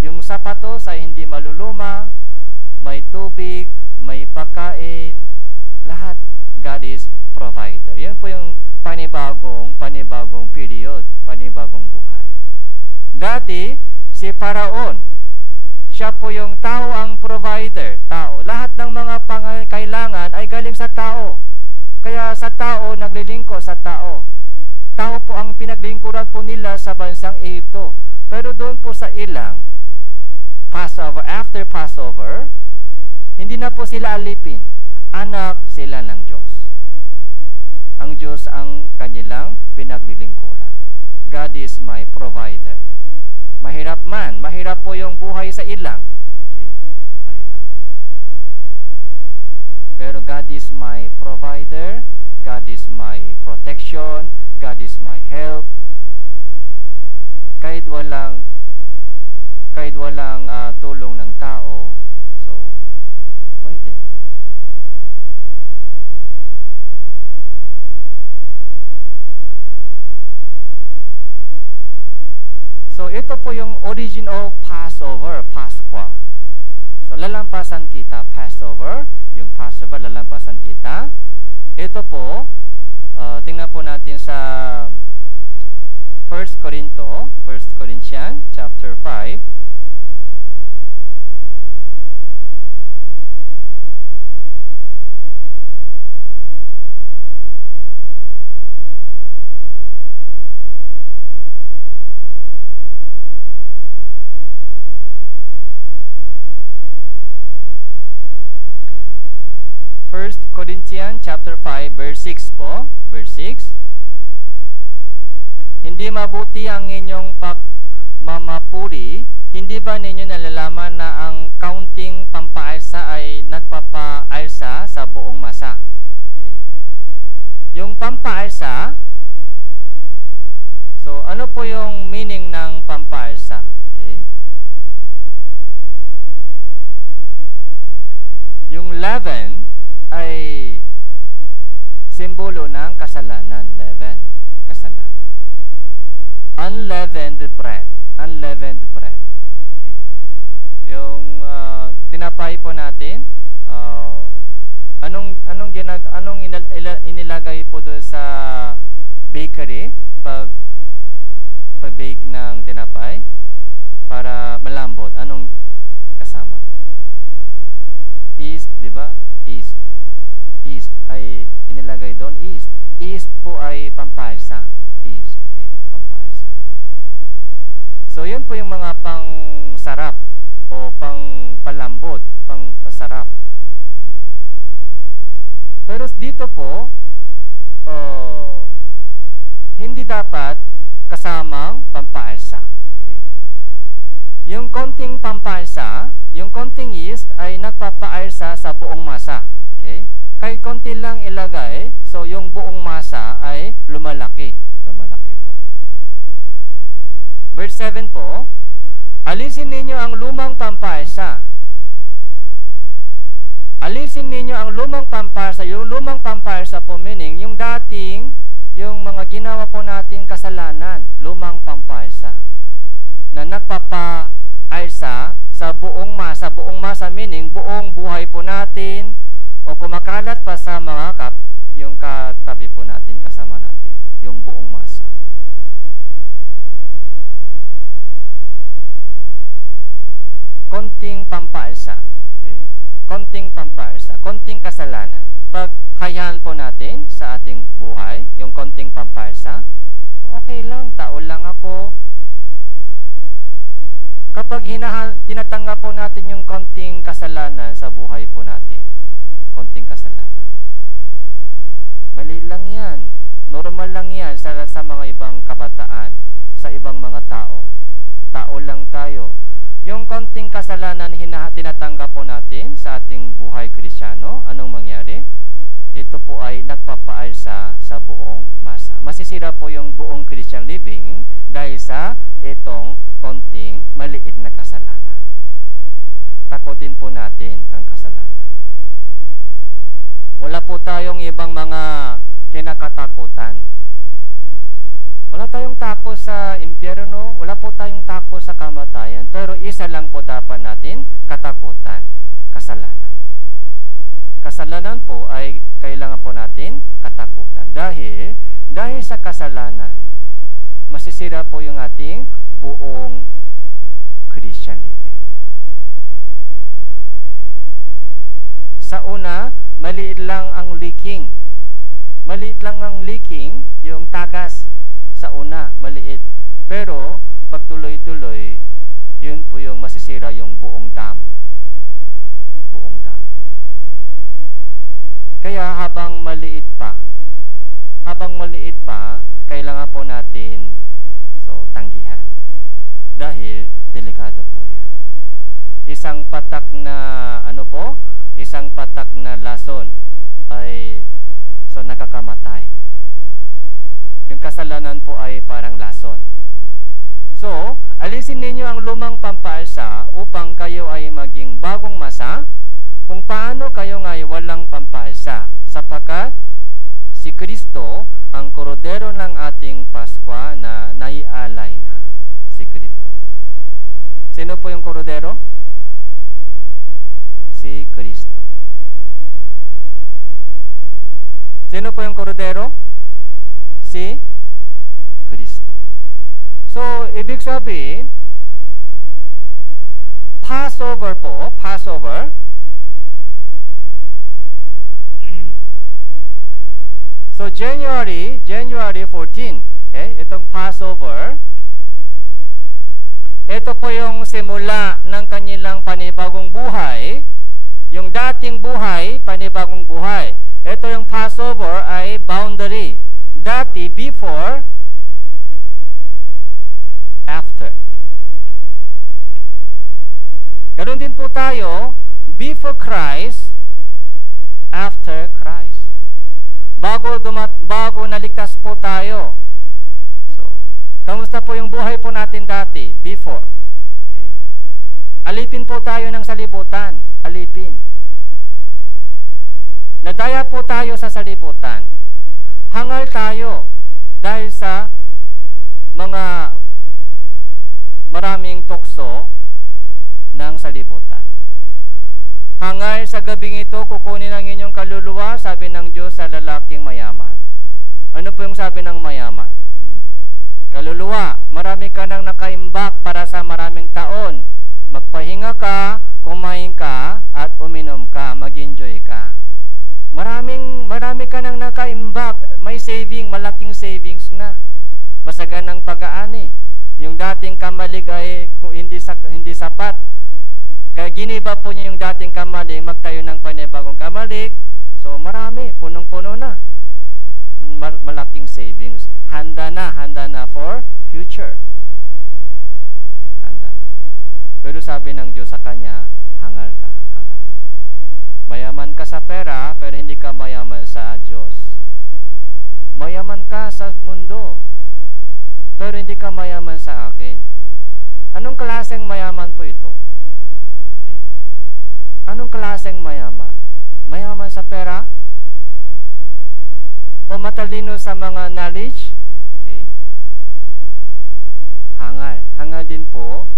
yung sapatos ay hindi maluluma. May tubig, may pagkain, lahat. God is provider. Yan po yung panibagong period, panibagong buhay. Dati, si Paraon, siya po yung tao ang provider, tao. Lahat ng mga pangangailangan ay galing sa tao. Kaya sa tao, naglilingkod sa tao. Tao po ang pinaglingkuran po nila sa bansang Ehipto. Pero doon po sa ilang, Passover, after Passover, hindi na po sila alipin. Anak sila ng Diyos. Ang Diyos ang kanilang pinaglilingkuran. God is my provider. Mahirap man. Mahirap po yung buhay sa ilang. Okay? Mahirap. Pero God is my provider. God is my protection. God is my help. Okay? Kahit walang tulong ng tao, so, pwede. So, ito po yung origin of Passover, Pasqua. So, lalampasan kita, Passover, yung Passover, lalampasan kita. Ito po, tingnan po natin sa 1 Corinthians, chapter 5. Corinthians chapter 5 verse 6 po, verse 6. Hindi mabuti ang inyong pagmamapuri, hindi ba ninyo nalalaman na ang kaunting pampaalsa ay nagpapaalsa sa buong masa? Okay. Yung pampaalsa, So, ano po yung meaning ng pampaisa? Okay? Yung leaven ay simbolo ng kasalanan. Leaven, kasalanan. Unleavened bread. Unleavened bread. Okay? Yung tinapay po natin, anong inilagay po doon sa bakery pag bake ng tinapay para malambot? Anong kasama? Yeast, di ba? Yeast. Yeast ay inilagay doon. Yeast. Yeast po ay pampaisa. Yeast. Okay? Pampaisa. So, yun po yung mga pang-sarap o pang-palambot, pang-pasarap. Pero dito po, hindi dapat kasamang pampaisa. Okay? Yung konting pampaisa, yung konting yeast ay nagpapaisa sa buong masa. Okay? Kahit konti lang ilagay, so yung buong masa ay lumalaki. Lumalaki po. Verse 7 po, alisin ninyo ang lumang pampaisa. Alisin ninyo ang lumang pampaisa. Yung lumang pampaisa po meaning, yung dating, yung mga ginawa po natin kasalanan, lumang pampaisa, na nagpapaisa sa buong masa. Buong masa meaning, buong buhay po natin, o kumakalat pa sa mga yung katabi po natin, kasama natin, yung buong masa. Konting pampaisa. Okay? Konting pampaisa, konting kasalanan. Pag hayaan po natin sa ating buhay, yung konting pampaisa, okay lang, tao lang ako. Kapag tinatanggap po natin yung konting kasalanan sa buhay po natin, konting kasalanan, mali lang yan, normal lang yan sa mga ibang kabataan, sa ibang mga tao. Tao lang tayo. Yung konting kasalanan tinatanggap po natin sa ating buhay Kristiyano, anong mangyari? Ito po ay nagpapaisa sa buong masa. Masisira po yung buong Christian living dahil sa itong konting maliit na kasalanan. Takutin po natin ang kasalanan. Wala po tayong ibang mga kinakatakutan. Wala tayong takot sa impyerno, wala po tayong takot sa kamatayan, pero isa lang po dapat natin katakutan, kasalanan. Kasalanan po ay kailangan po natin katakutan. Dahil sa kasalanan, masisira po yung ating buong Christian living. Okay. Sa una, maliit lang ang leaking. Maliit lang ang leaking, yung tagas sa una, maliit. Pero, pag tuloy-tuloy, yun po yung masisira yung buong dam. Buong dam. Kaya habang maliit pa, kailangan po natin tanggihan. Dahil delikado po yan. Isang patak na lason ay nakakamatay. Yung kasalanan po ay parang lason. So, alisin ninyo ang lumang pampaisa upang kayo ay maging bagong masa, kung paano kayo ngay walang pampaisa, sapagkat si Kristo ang korodero ng ating Paskwa na naialay na. Si Kristo. Sino po yung korodero? Si Kristo. Sino po yung korodero? Si Kristo. So, ibig sabihin, Passover po, Passover, so January 14, okay, itong Passover, ito po yung simula ng kanilang panibagong buhay, yung dating buhay, panibagong buhay. Ito yung Passover ay boundary. Dati, before, after. Ganon din po tayo, before Christ, after Christ. Bago naligtas po tayo. So, Kamusta po yung buhay po natin dati, before? Okay. Alipin po tayo ng salibutan. Alipin. Nadaya po tayo sa salibutan. Hangal tayo dahil sa mga maraming tukso ng salibutan. Hangal sa gabing ito, kukunin ang inyong kaluluwa, sabi ng Diyos sa lalaking mayaman. Ano po yung sabi ng mayaman? Kaluluwa, marami ka nang nakaimbak para sa maraming taon. Magpahinga ka, kumain ka, at uminom ka, mag-enjoy ka. Marami ka nang nakaimbak, may saving, malaking savings na. Masagan ng pag-aani. Yung dating kamalig ay hindi sapat. Kaya giniba po niya yung dating kamalig, magtayo ng panibagong kamalig. So marami, punong-puno na. Malaking savings. Handa na for future. Okay, handa na. Pero sabi ng Diyos sa kanya, hangal ka, hangal. Mayaman ka sa pera, pero hindi ka mayaman sa Diyos. Mayaman ka sa mundo, pero hindi ka mayaman sa akin. Anong klaseng mayaman po ito? Okay. Anong klaseng mayaman? Mayaman sa pera? O matalino sa mga knowledge? Okay. Hangal. Hangal din po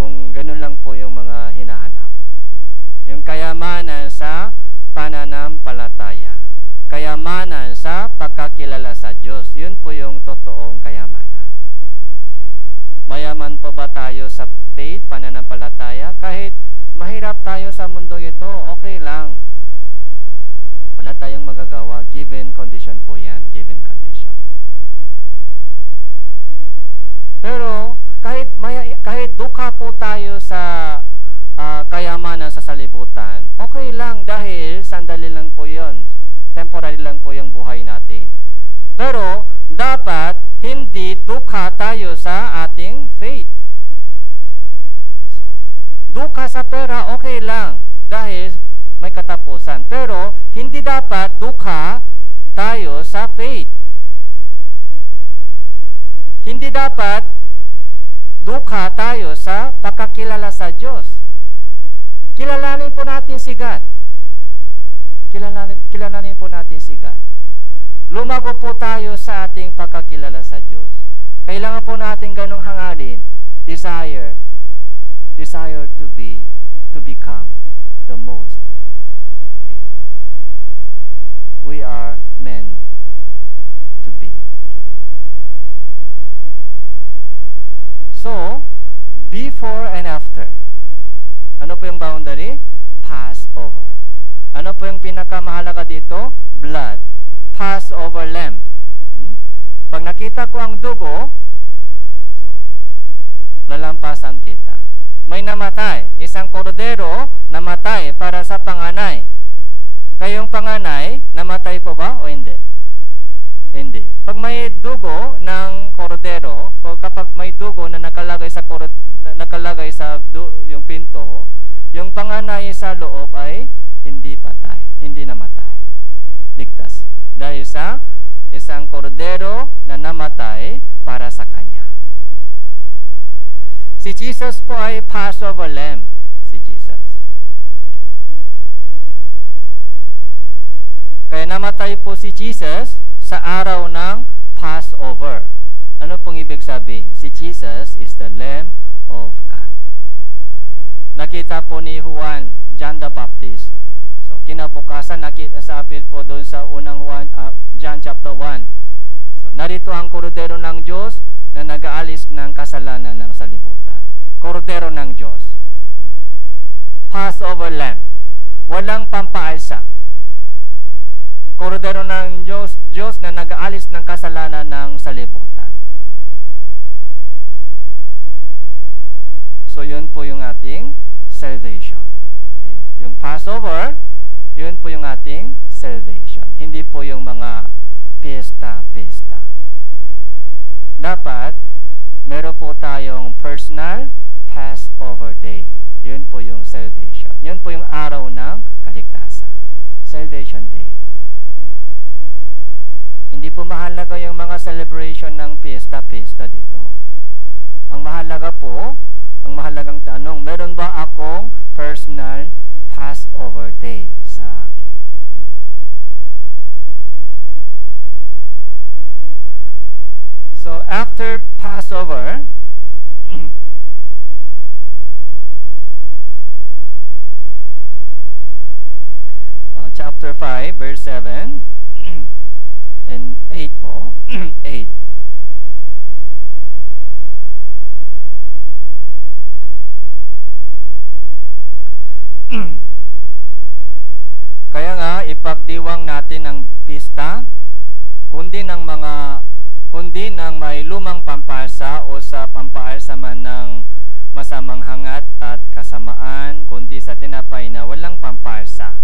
kung ganun lang po yung mga hinahanap. Yung kayamanan sa pananampalataya. Kayamanan sa pagkakilala sa Diyos. Yun po yung totoong kayamanan. Okay. Mayaman po ba tayo sa faith, pananampalataya? Kahit mahirap tayo sa mundo ito, okay lang. Wala tayong magagawa. Given condition po yan. Given condition. Pero, kahit dukha po tayo sa kayamanan sa salibutan, okay lang dahil sandali lang po yun. Temporary lang po yung buhay natin. Pero, dapat hindi dukha tayo sa ating faith. So, dukha sa pera, okay lang dahil may katapusan. Pero, hindi dapat dukha tayo sa faith. Hindi dapat dukha tayo sa pagkakilala sa Diyos. Kilalanin po natin si God. Kilalanin po natin si God. Lumago po tayo sa ating pagkakilala sa Diyos. Kailangan po natin ganong hangalin, desire to become the most. We are meant to be. Okay? So, before and after. Ano po yung boundary? Passover. Ano po yung pinakamahalaga dito? Blood. Passover lamb. Pag nakita ko ang dugo, so, lalampasan kita. May namatay. Isang kordero namatay para sa panganay. Kayong panganay, namatay po ba o hindi? Hindi. Pag may dugo ng kordero, kapag may dugo na nakalagay sa yung pinto, yung panganay sa loob ay hindi patay, hindi namatay. Ligtas. Dahil sa isang kordero na namatay para sa kanya. Si Jesus po ay Passover lamb. Si Jesus. Kaya namatay po si Jesus sa araw ng Passover. Ano pong ibig sabihin? Si Jesus is the Lamb of God. Nakita po ni John the Baptist. So, kinabukasan, sabi po doon sa unang John chapter 1. So, narito ang kordero ng Diyos na nag-aalis ng kasalanan ng salibutan. Kordero ng Diyos. Passover lamb. Walang pampaalsa. Kordero ng Diyos na nag-aalis ng kasalanan ng salibutan. So, yun po yung ating salvation. Okay? Yung Passover, yun po yung ating salvation. Hindi po yung mga pista-pista. Okay? Dapat, meron po tayong personal Passover day. Yun po yung salvation. Yun po yung araw ng kaligtasan. Salvation day. Hindi Hindi po mahalaga yung mga celebration ng piyesta-piyesta dito. Ang mahalaga po, ang mahalagang tanong, meron ba akong personal Passover day sa akin? So, after Passover, chapter 5, verse 7 and 8 po. 8. Kaya nga, ipagdiwang natin ang pista, kundi ng may lumang pampasa o sa pampaasa man ng masamang hangat at kasamaan, kundi sa tinapay na walang pampasa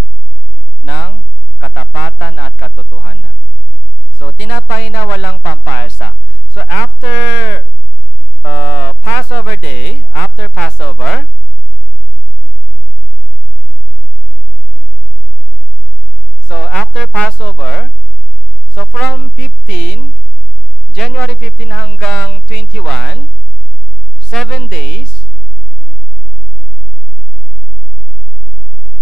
ng katapatan at katotohanan. So, tinapay na walang pampasa. So, after Passover day, after Passover, so from January 15 hanggang 21, 7 days,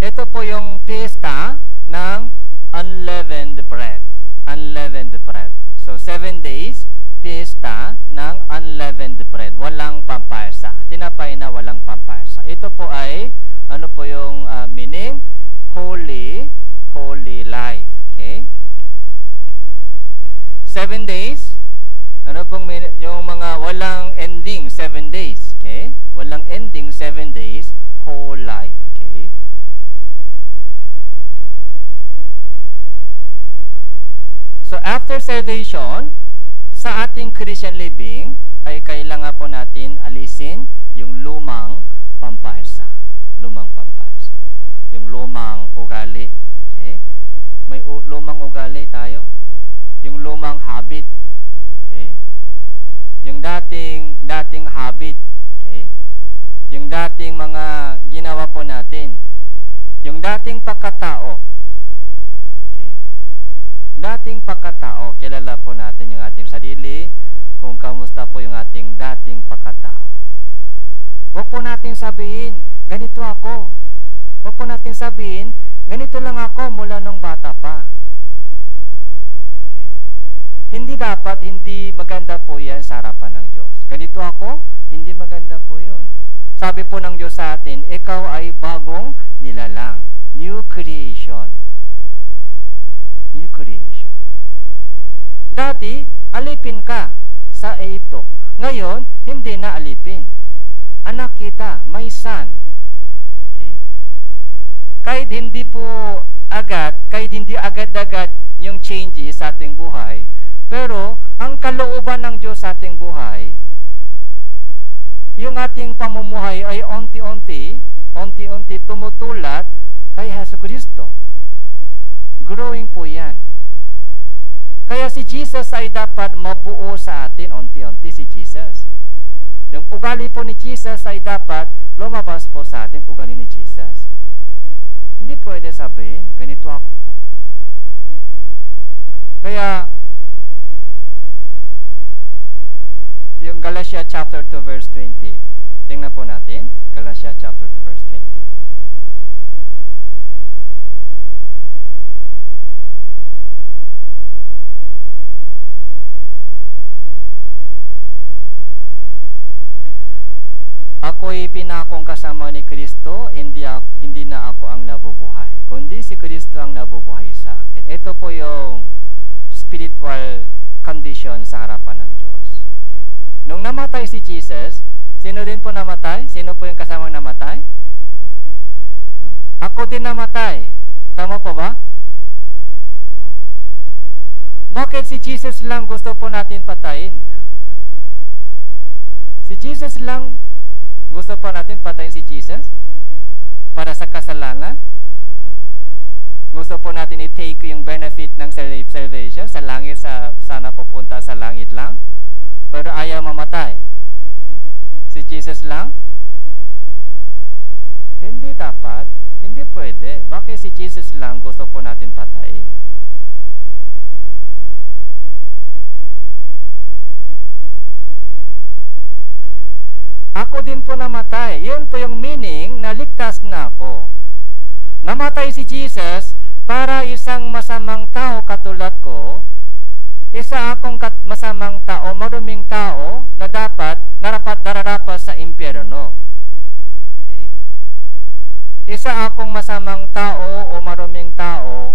ito po yung piyesta ng unleavened bread. Unleavened bread. So, 7 days, piyesta ng unleavened bread. Walang pampasa. Tinapay na walang pampasa. Ito po ay, ano po yung meaning? Holy life. Okay? 7 days, ano pong yung mga walang ending 7 days. Okay? Walang ending 7 days, whole life. Okay? So, after salvation, sa ating Christian living, ay kailangan po natin alisin yung lumang pampasa. Lumang pampasa. Yung lumang ugali. Okay? May lumang ugali tayo. Yung lumang habit. Okay? Yung dating habit. Okay? Yung dating mga ginawa po natin. Yung dating pagkatao. Okay? Dating pagkatao. Kilala po natin yung ating sarili, kung kamusta po yung ating dating pagkatao. Huwag po natin sabihin, ganito ako. Huwag po natin sabihin, ganito lang ako mula nung bata pa. Okay. Hindi maganda po yan sa harapan ng Diyos. Ganito ako, hindi maganda po yun. Sabi po ng Diyos sa atin, ikaw ay bagong nilalang. New creation. New creation. Dati, alipin ka sa Egypto. Ngayon, hindi na alipin. Anak kita, may son. Okay? Kahit hindi agad-agad yung changes sa ating buhay, pero ang kalooban ng Diyos sa ating buhay, yung ating pamumuhay ay unti-unti tumutulad kay Jesucristo. Growing po yan. Kaya si Jesus ay dapat mabuo sa atin unti-unti si Jesus. Yung ugali po ni Jesus ay dapat lumabas po sa atin ugali ni Jesus. Hindi pwede sabihin, ganito ako. Kaya, yung Galatia chapter 2 verse 20. Tingnan po natin. Galatia chapter 2 verse 20. Ako'y pinakong kasama ni Kristo, hindi na ako ang nabubuhay, kundi si Kristo ang nabubuhay sa akin. Ito po yung spiritual condition sa harapan ng Diyos. Okay. Nung namatay si Jesus, sino din po namatay? Sino po yung kasamang namatay? Ako din namatay. Tama po ba? Bakit si Jesus lang gusto po natin patayin? Si Jesus lang gusto pa natin patayin si Jesus para sa kasalanan. Gusto po natin i-take yung benefit ng salvation sa langit, sana pupunta sa langit lang. Pero ayaw mamatay. Si Jesus lang? Hindi dapat. Hindi pwede. Bakit si Jesus lang gusto po natin patayin? Ako din po namatay. Yun po yung meaning na ligtas na ako. Namatay si Jesus para isang masamang tao katulad ko, isa akong masamang tao, maruming tao na dapat nararapas sa impyerno. Okay. Isa akong masamang tao o maruming tao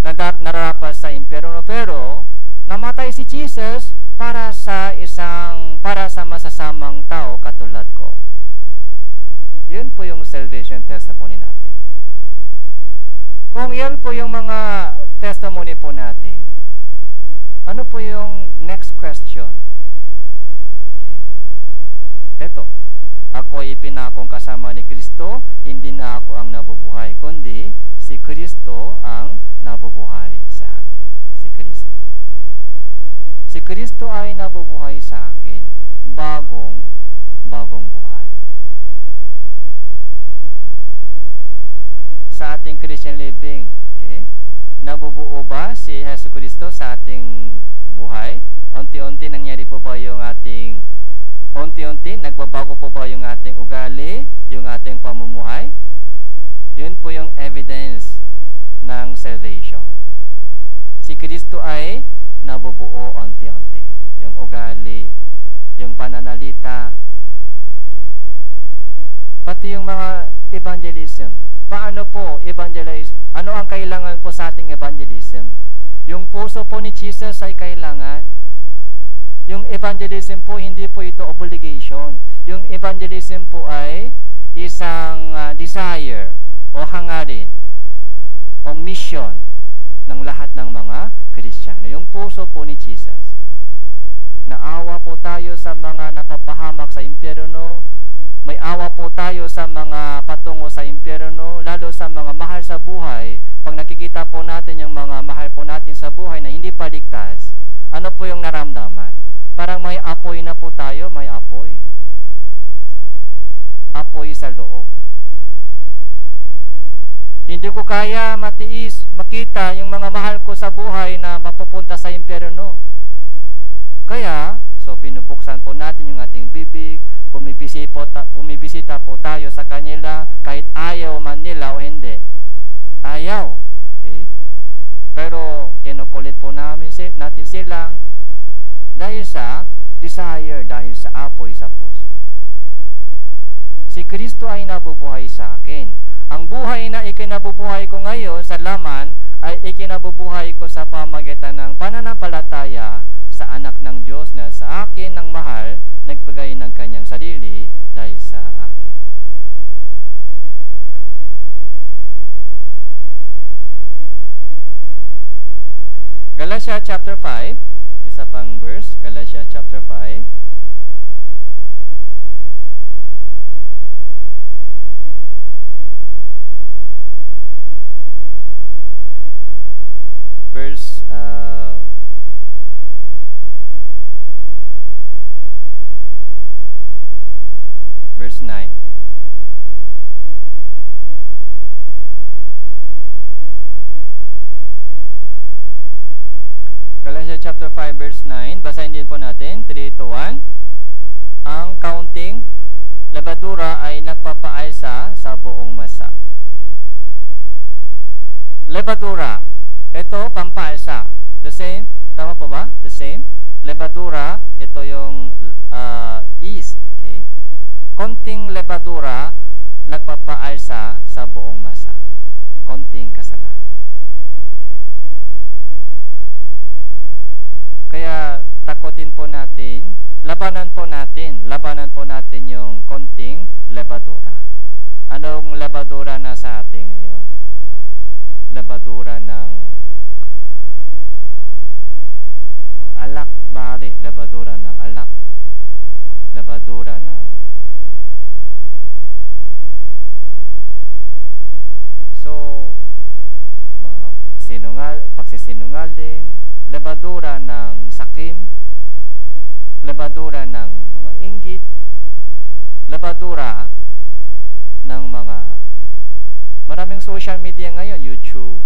na nararapas sa impyerno, pero namatay si Jesus para sa masasamang tao katulad ko. Yun po yung salvation testimony natin. Kung yan po yung mga testimony po natin, ano po yung next question? Okay. Eto, ako ay ipinakong kasama ni Kristo, hindi na ako ang nabubuhay, kundi si Kristo ang nabubuhay sa akin. Si Kristo. Si Kristo ay nabubuhay sa akin. Bagong buhay. Sa ating Christian living, okay? Nabubuo ba si Hesus Kristo sa ating buhay? Unti-unti nangyari po ba yung unti-unti nagbabago po ba yung ating ugali, yung ating pamumuhay? Yun po yung evidence ng salvation. Si Kristo ay nabubuo unti-unti. Yung ugali, yung pananalita, okay. Pati yung mga evangelism. Paano po evangelize? Ano ang kailangan po sa ating evangelism? Yung puso po ni Jesus ay kailangan. Yung evangelism po, hindi po ito obligation. Yung evangelism po ay isang desire o hangarin o mission ng lahat ng mga Kristiyano. Yung puso po ni Jesus. Naawa po tayo sa mga napapahamak sa impyerno. May awa po tayo sa mga patungo sa impyerno, lalo sa mga mahal sa buhay. Pag nakikita po natin yung mga mahal po natin sa buhay na hindi pa ligtas, ano po yung naramdaman? Parang may apoy na po tayo, may apoy. Apoy sa loob. Hindi ko kaya matiis, makita yung mga mahal ko sa buhay na mapupunta sa impyerno. Kaya, binubuksan po natin yung ating bibig, bumibisita po tayo sa kanila kahit ayaw man nila o hindi. Ayaw. Okay? Pero kinukulit po natin sila dahil sa desire, dahil sa apoy sa puso. Si Kristo ay nabubuhay sa akin. Ang buhay na ikinabubuhay ko ngayon sa laman ay ikinabubuhay ko sa pamagitan ng pananampalataya sa anak ng Diyos na sa akin ng mahal, nagbigay ng kanyang sarili dahil sa akin. Galatia chapter 5, isa pang verse, Galatia chapter 5. Verse 9. Galatia chapter 5 verse 9. Basahin din po natin. 3, 2, 1. Ang kaunting lebadura ay nagpapaalsa sa buong masa. Okay. Lebadura. Ito, pampaalsa. The same. Tama po ba? The same. Lebadura, ito yung yeast. Okay. Konting lebadura, nagpapaalsa sa buong masa. Konting kasalanan. Okay. Kaya takutin po natin, labanan po natin yung konting lebadura. Anong lebadura na sa atin ngayon? Lebadura ng alak, maaari, lebadura ng alak, lebadura ng pagsisinungaling, lebadura ng sakim, lebadura ng mga inggit, lebadura ng mga maraming social media ngayon, YouTube,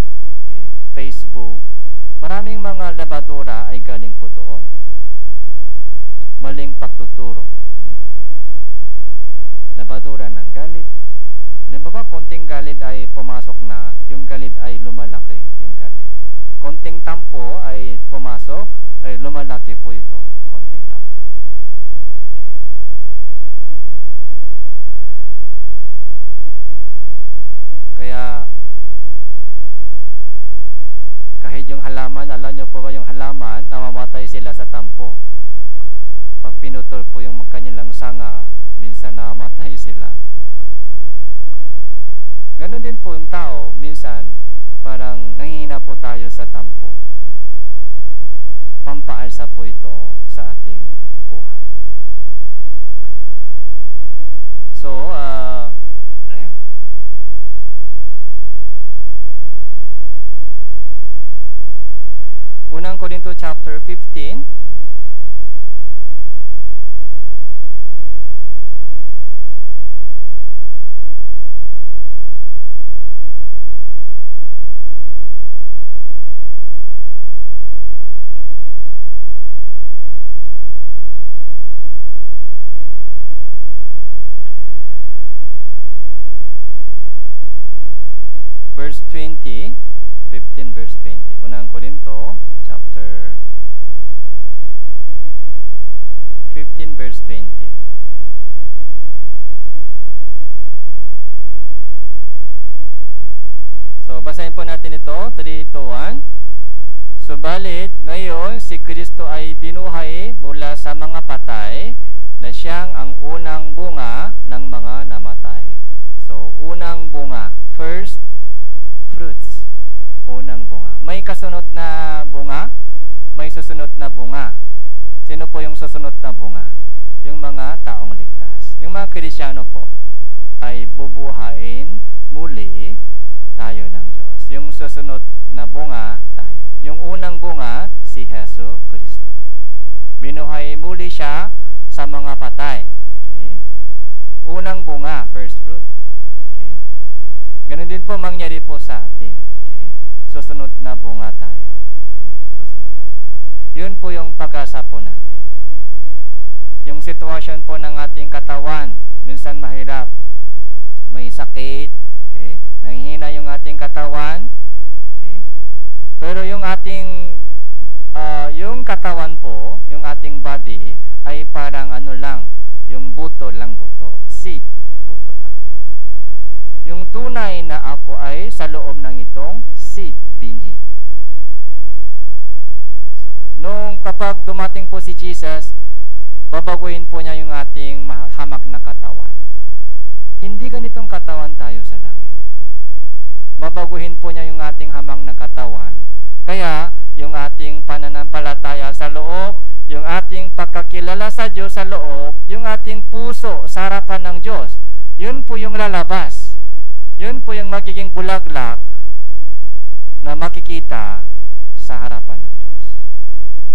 okay, Facebook, maraming mga lebadura ay galing po doon. Maling pagtuturo. kabaluran ng galit. Halimbawa, konting galit ay pumasok na, yung galit ay lumalaki, yung galit. Konting tampo ay pumasok, ay lumalaki po ito, konting tampo. Okay. Kaya, kahit yung halaman, alam nyo po ba yung halaman, namamatay sila sa tampo. Pag pinutol po yung kanilang sanga, minsan namamatay sila. Ganon din po yung tao, minsan parang nanghihina po tayo sa tampo. Pampaalsa po ito sa ating buhay. So, Unang Korinto chapter 15, verse 20, 15 verse 20. Unang Korinto chapter 15 verse 20. So, basahin po natin ito, 3, 2, 1. Subalit, ngayon si Kristo ay binuhay mula sa mga patay, na siyang ang unang bunga ng mga namatay. So, unang bunga, first fruits, unang bunga. May kasunod na bunga, may susunod na bunga. Sino po yung susunod na bunga? Yung mga taong ligtas. Yung mga Kristyano po ay bubuhayin muli tayo ng Diyos. Yung susunod na bunga, tayo. Yung unang bunga, si Hesus Kristo. Binuhay muli siya sa mga patay. Okay? Unang bunga, first fruit. Okay? Ganon din po mangyari po sa atin. Okay? Susunod na bunga tayo. Susunod na bunga. Yun po yung pag-asa po natin. Yung sitwasyon po ng ating katawan, minsan mahirap. May sakit. Okay? Nanghihina yung ating katawan. Okay? Pero yung ating, yung katawan po, yung ating body, ay parang ano lang, yung buto lang buto. Seed, buto lang. Yung tunay na ako ay sa loob ng itong seed, binhi. Okay. So, nung kapag dumating po si Jesus, babaguhin po niya yung ating hamak na katawan. Hindi ganitong katawan tayo sa langit. Babaguhin po niya yung ating hamang na katawan. Kaya, yung ating pananampalataya sa loob, yung ating pagkakilala sa Diyos sa loob, yung ating puso sa harapan ng Diyos, yun po yung lalabas. Yun po yung magiging bulaklak na makikita sa harapan ng Diyos.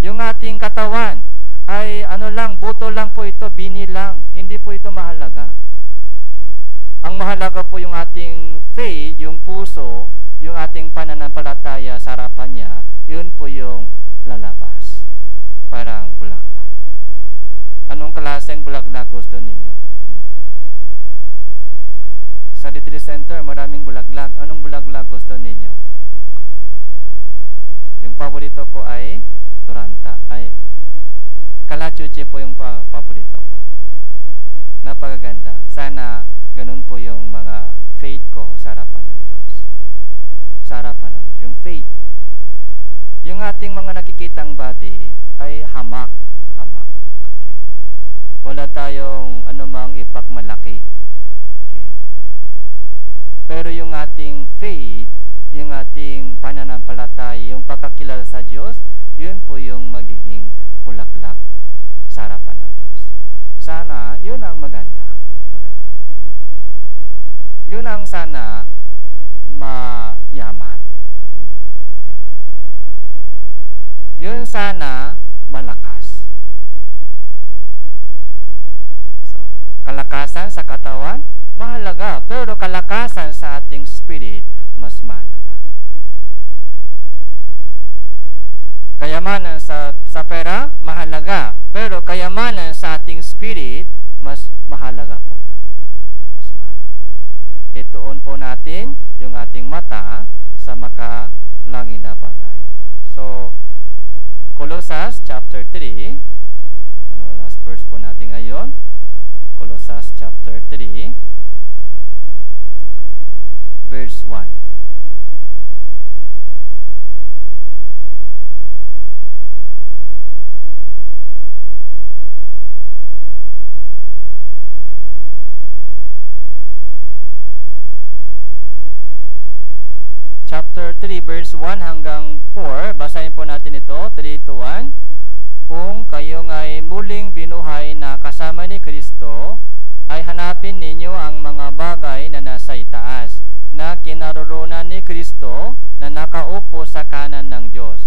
Yung ating katawan ay ano lang, buto lang po ito, bini lang. Hindi po ito mahalaga. Okay. Ang mahalaga po yung ating faith, yung puso, yung ating pananampalataya sa harapan niya, yun po yung lalabas. Parang bulaklak. Anong klaseng bulaklak gusto ninyo? Sa retreat center, maraming bulaklak. Anong bulaklak gusto ninyo? Yung paborito ko ay turanta. Ay, kalachuchi po yung paborito ko. Napakaganda. Sana ganun po yung mga faith ko sa harapan ng Diyos. Sa harapan ng Diyos. Yung faith. Yung ating mga nakikitang body ay hamak. Hamak. Okay. Wala tayong anumang ipagmalaki. Okay. Pero yung ating faith, yung ating pananampalataya, yung pagkakilala sa Diyos, yun po yung magiging bulaklak sa harapan ng Diyos. Sana, yun ang maganda. Maganda. Yun ang sana mayaman. Okay? Okay. Yun sana malakas. So, kalakasan sa katawan, mahalaga. Pero kalakasan sa ating spirit, mas mahalaga. Kayamanan sa pera, mahalaga. Pero kayamanan sa ating spirit, mas mahalaga po yan. po natin yung ating mata sa makalangit na bagay. So, Colossus chapter 3, last verse po natin ngayon? Colossus chapter 3, verse 1. Chapter 3, verse 1 hanggang 4, basahin po natin ito, 3 to 1. Kung kayo nga'y muling binuhay na kasama ni Kristo, ay hanapin ninyo ang mga bagay na nasa itaas, na kinaroroonan ni Kristo na nakaupo sa kanan ng Diyos.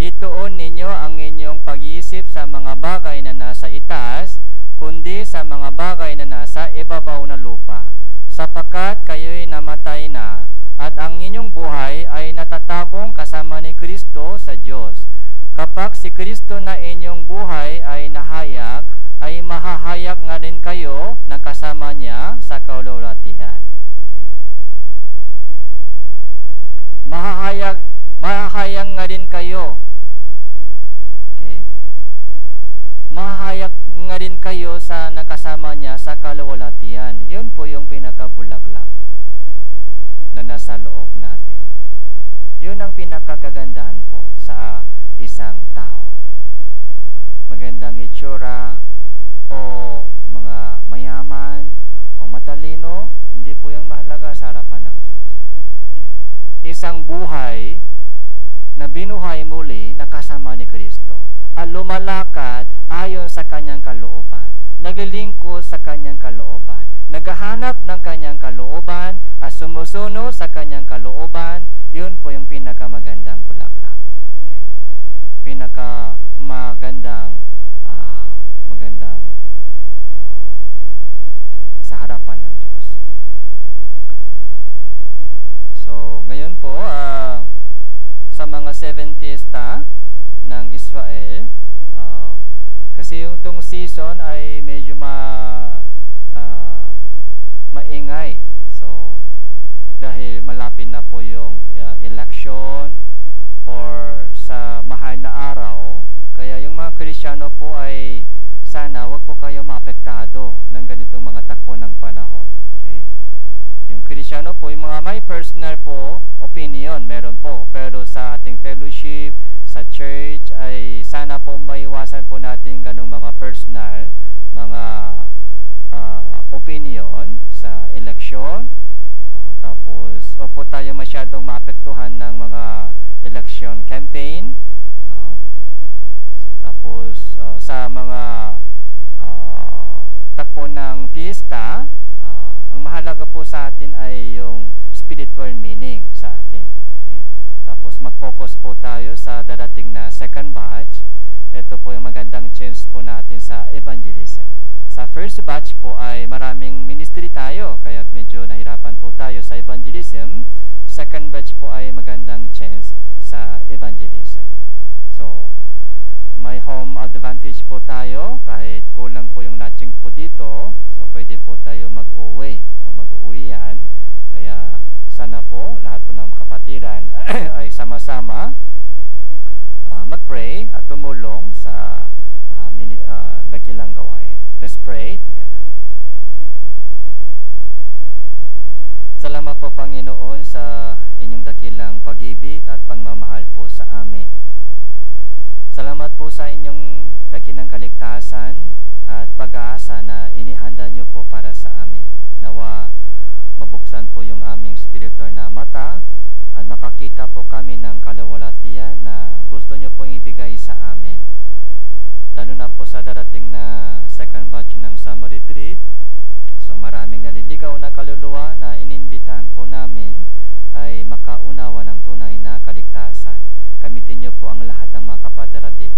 Ituon ninyo ang inyong pag-iisip sa mga bagay na nasa itaas, kundi sa mga bagay na nasa ibabaw na lupa, sapagkat kayo'y namatay na, at ang inyong buhay ay natatagong kasama ni Kristo sa Diyos. Kapag si Kristo na inyong buhay ay nahayag, ay mahahayag nga rin kayo na kasama niya sa kaululatihan. Okay. Mahahayag nga rin kayo. Okay. Mahahayag nga rin kayo sa nakasama niya sa kaululatihan. Yun po yung pinakabulaklak na nasa loob natin. Yun ang pinakakagandahan po sa isang tao. Magandang itsura o mga mayaman o matalino, hindi po yung mahalaga sa harapan ng Diyos. Okay. Isang buhay na binuhay muli na kasama ni Kristo at lumalakad ayon sa kanyang kalooban, naglilingkod sa kanyang kalooban, naghahanap ng kanyang kalooban at sumusunod sa kanyang kalooban. Yun po yung pinakamagandang bulaklak. Okay. Pinakamagandang sa harapan ng Diyos. So, ngayon po, sa mga 7 fiesta ng Israel, kasi yung itong season ay medyo maingay. So, dahil malapit na po yung election or sa mahal na araw, kaya yung mga Kristiyano po ay sana wag po kayo maapektado ng ganitong mga takbo ng panahon. Okay? Yung Kristiyano po, yung mga may personal po opinion, meron po. Pero sa ating fellowship, sa church, ay sana po maiwasan po natin ganong mga personal, mga opinion sa election. Tapos, wag po tayo masyadong maapektuhan ng mga election campaign. Tapos, sa mga takbo ng fiesta, ang mahalaga po sa atin ay yung spiritual meaning sa atin. Okay? Tapos, mag-focus po tayo sa darating na second batch. Ito po yung magandang chance po natin sa evangelism. Sa first batch po ay maraming ministry tayo, kaya medyo nahirapan po tayo sa evangelism. Second batch po ay magandang chance sa evangelism. So, may home advantage po tayo, kahit kulang po yung lodging po dito, so pwede po tayo mag-uwi o mag-uwian. Kaya sana po lahat po ng kapatiran ay sama-sama mag-pray at tumulong sa dakilang gawain. Let's pray together. Salamat po, Panginoon, sa inyong dakilang pag-ibig at pagmamahal po sa amin. Salamat po sa inyong dakilang kaligtasan at pag-aasa na inihanda nyo po para sa amin. Nawa mabuksan po yung aming spiritual na mata at makakita po kami ng kalawalatian na gusto nyo pong ibigay sa amin. Lalo na po sa darating na second batch ng summer retreat. So maraming naliligaw na kaluluwa na ininbitahan po namin ay makaunawa ng tunay na kaligtasan. Gamitin niyo po ang lahat ng mga kapatid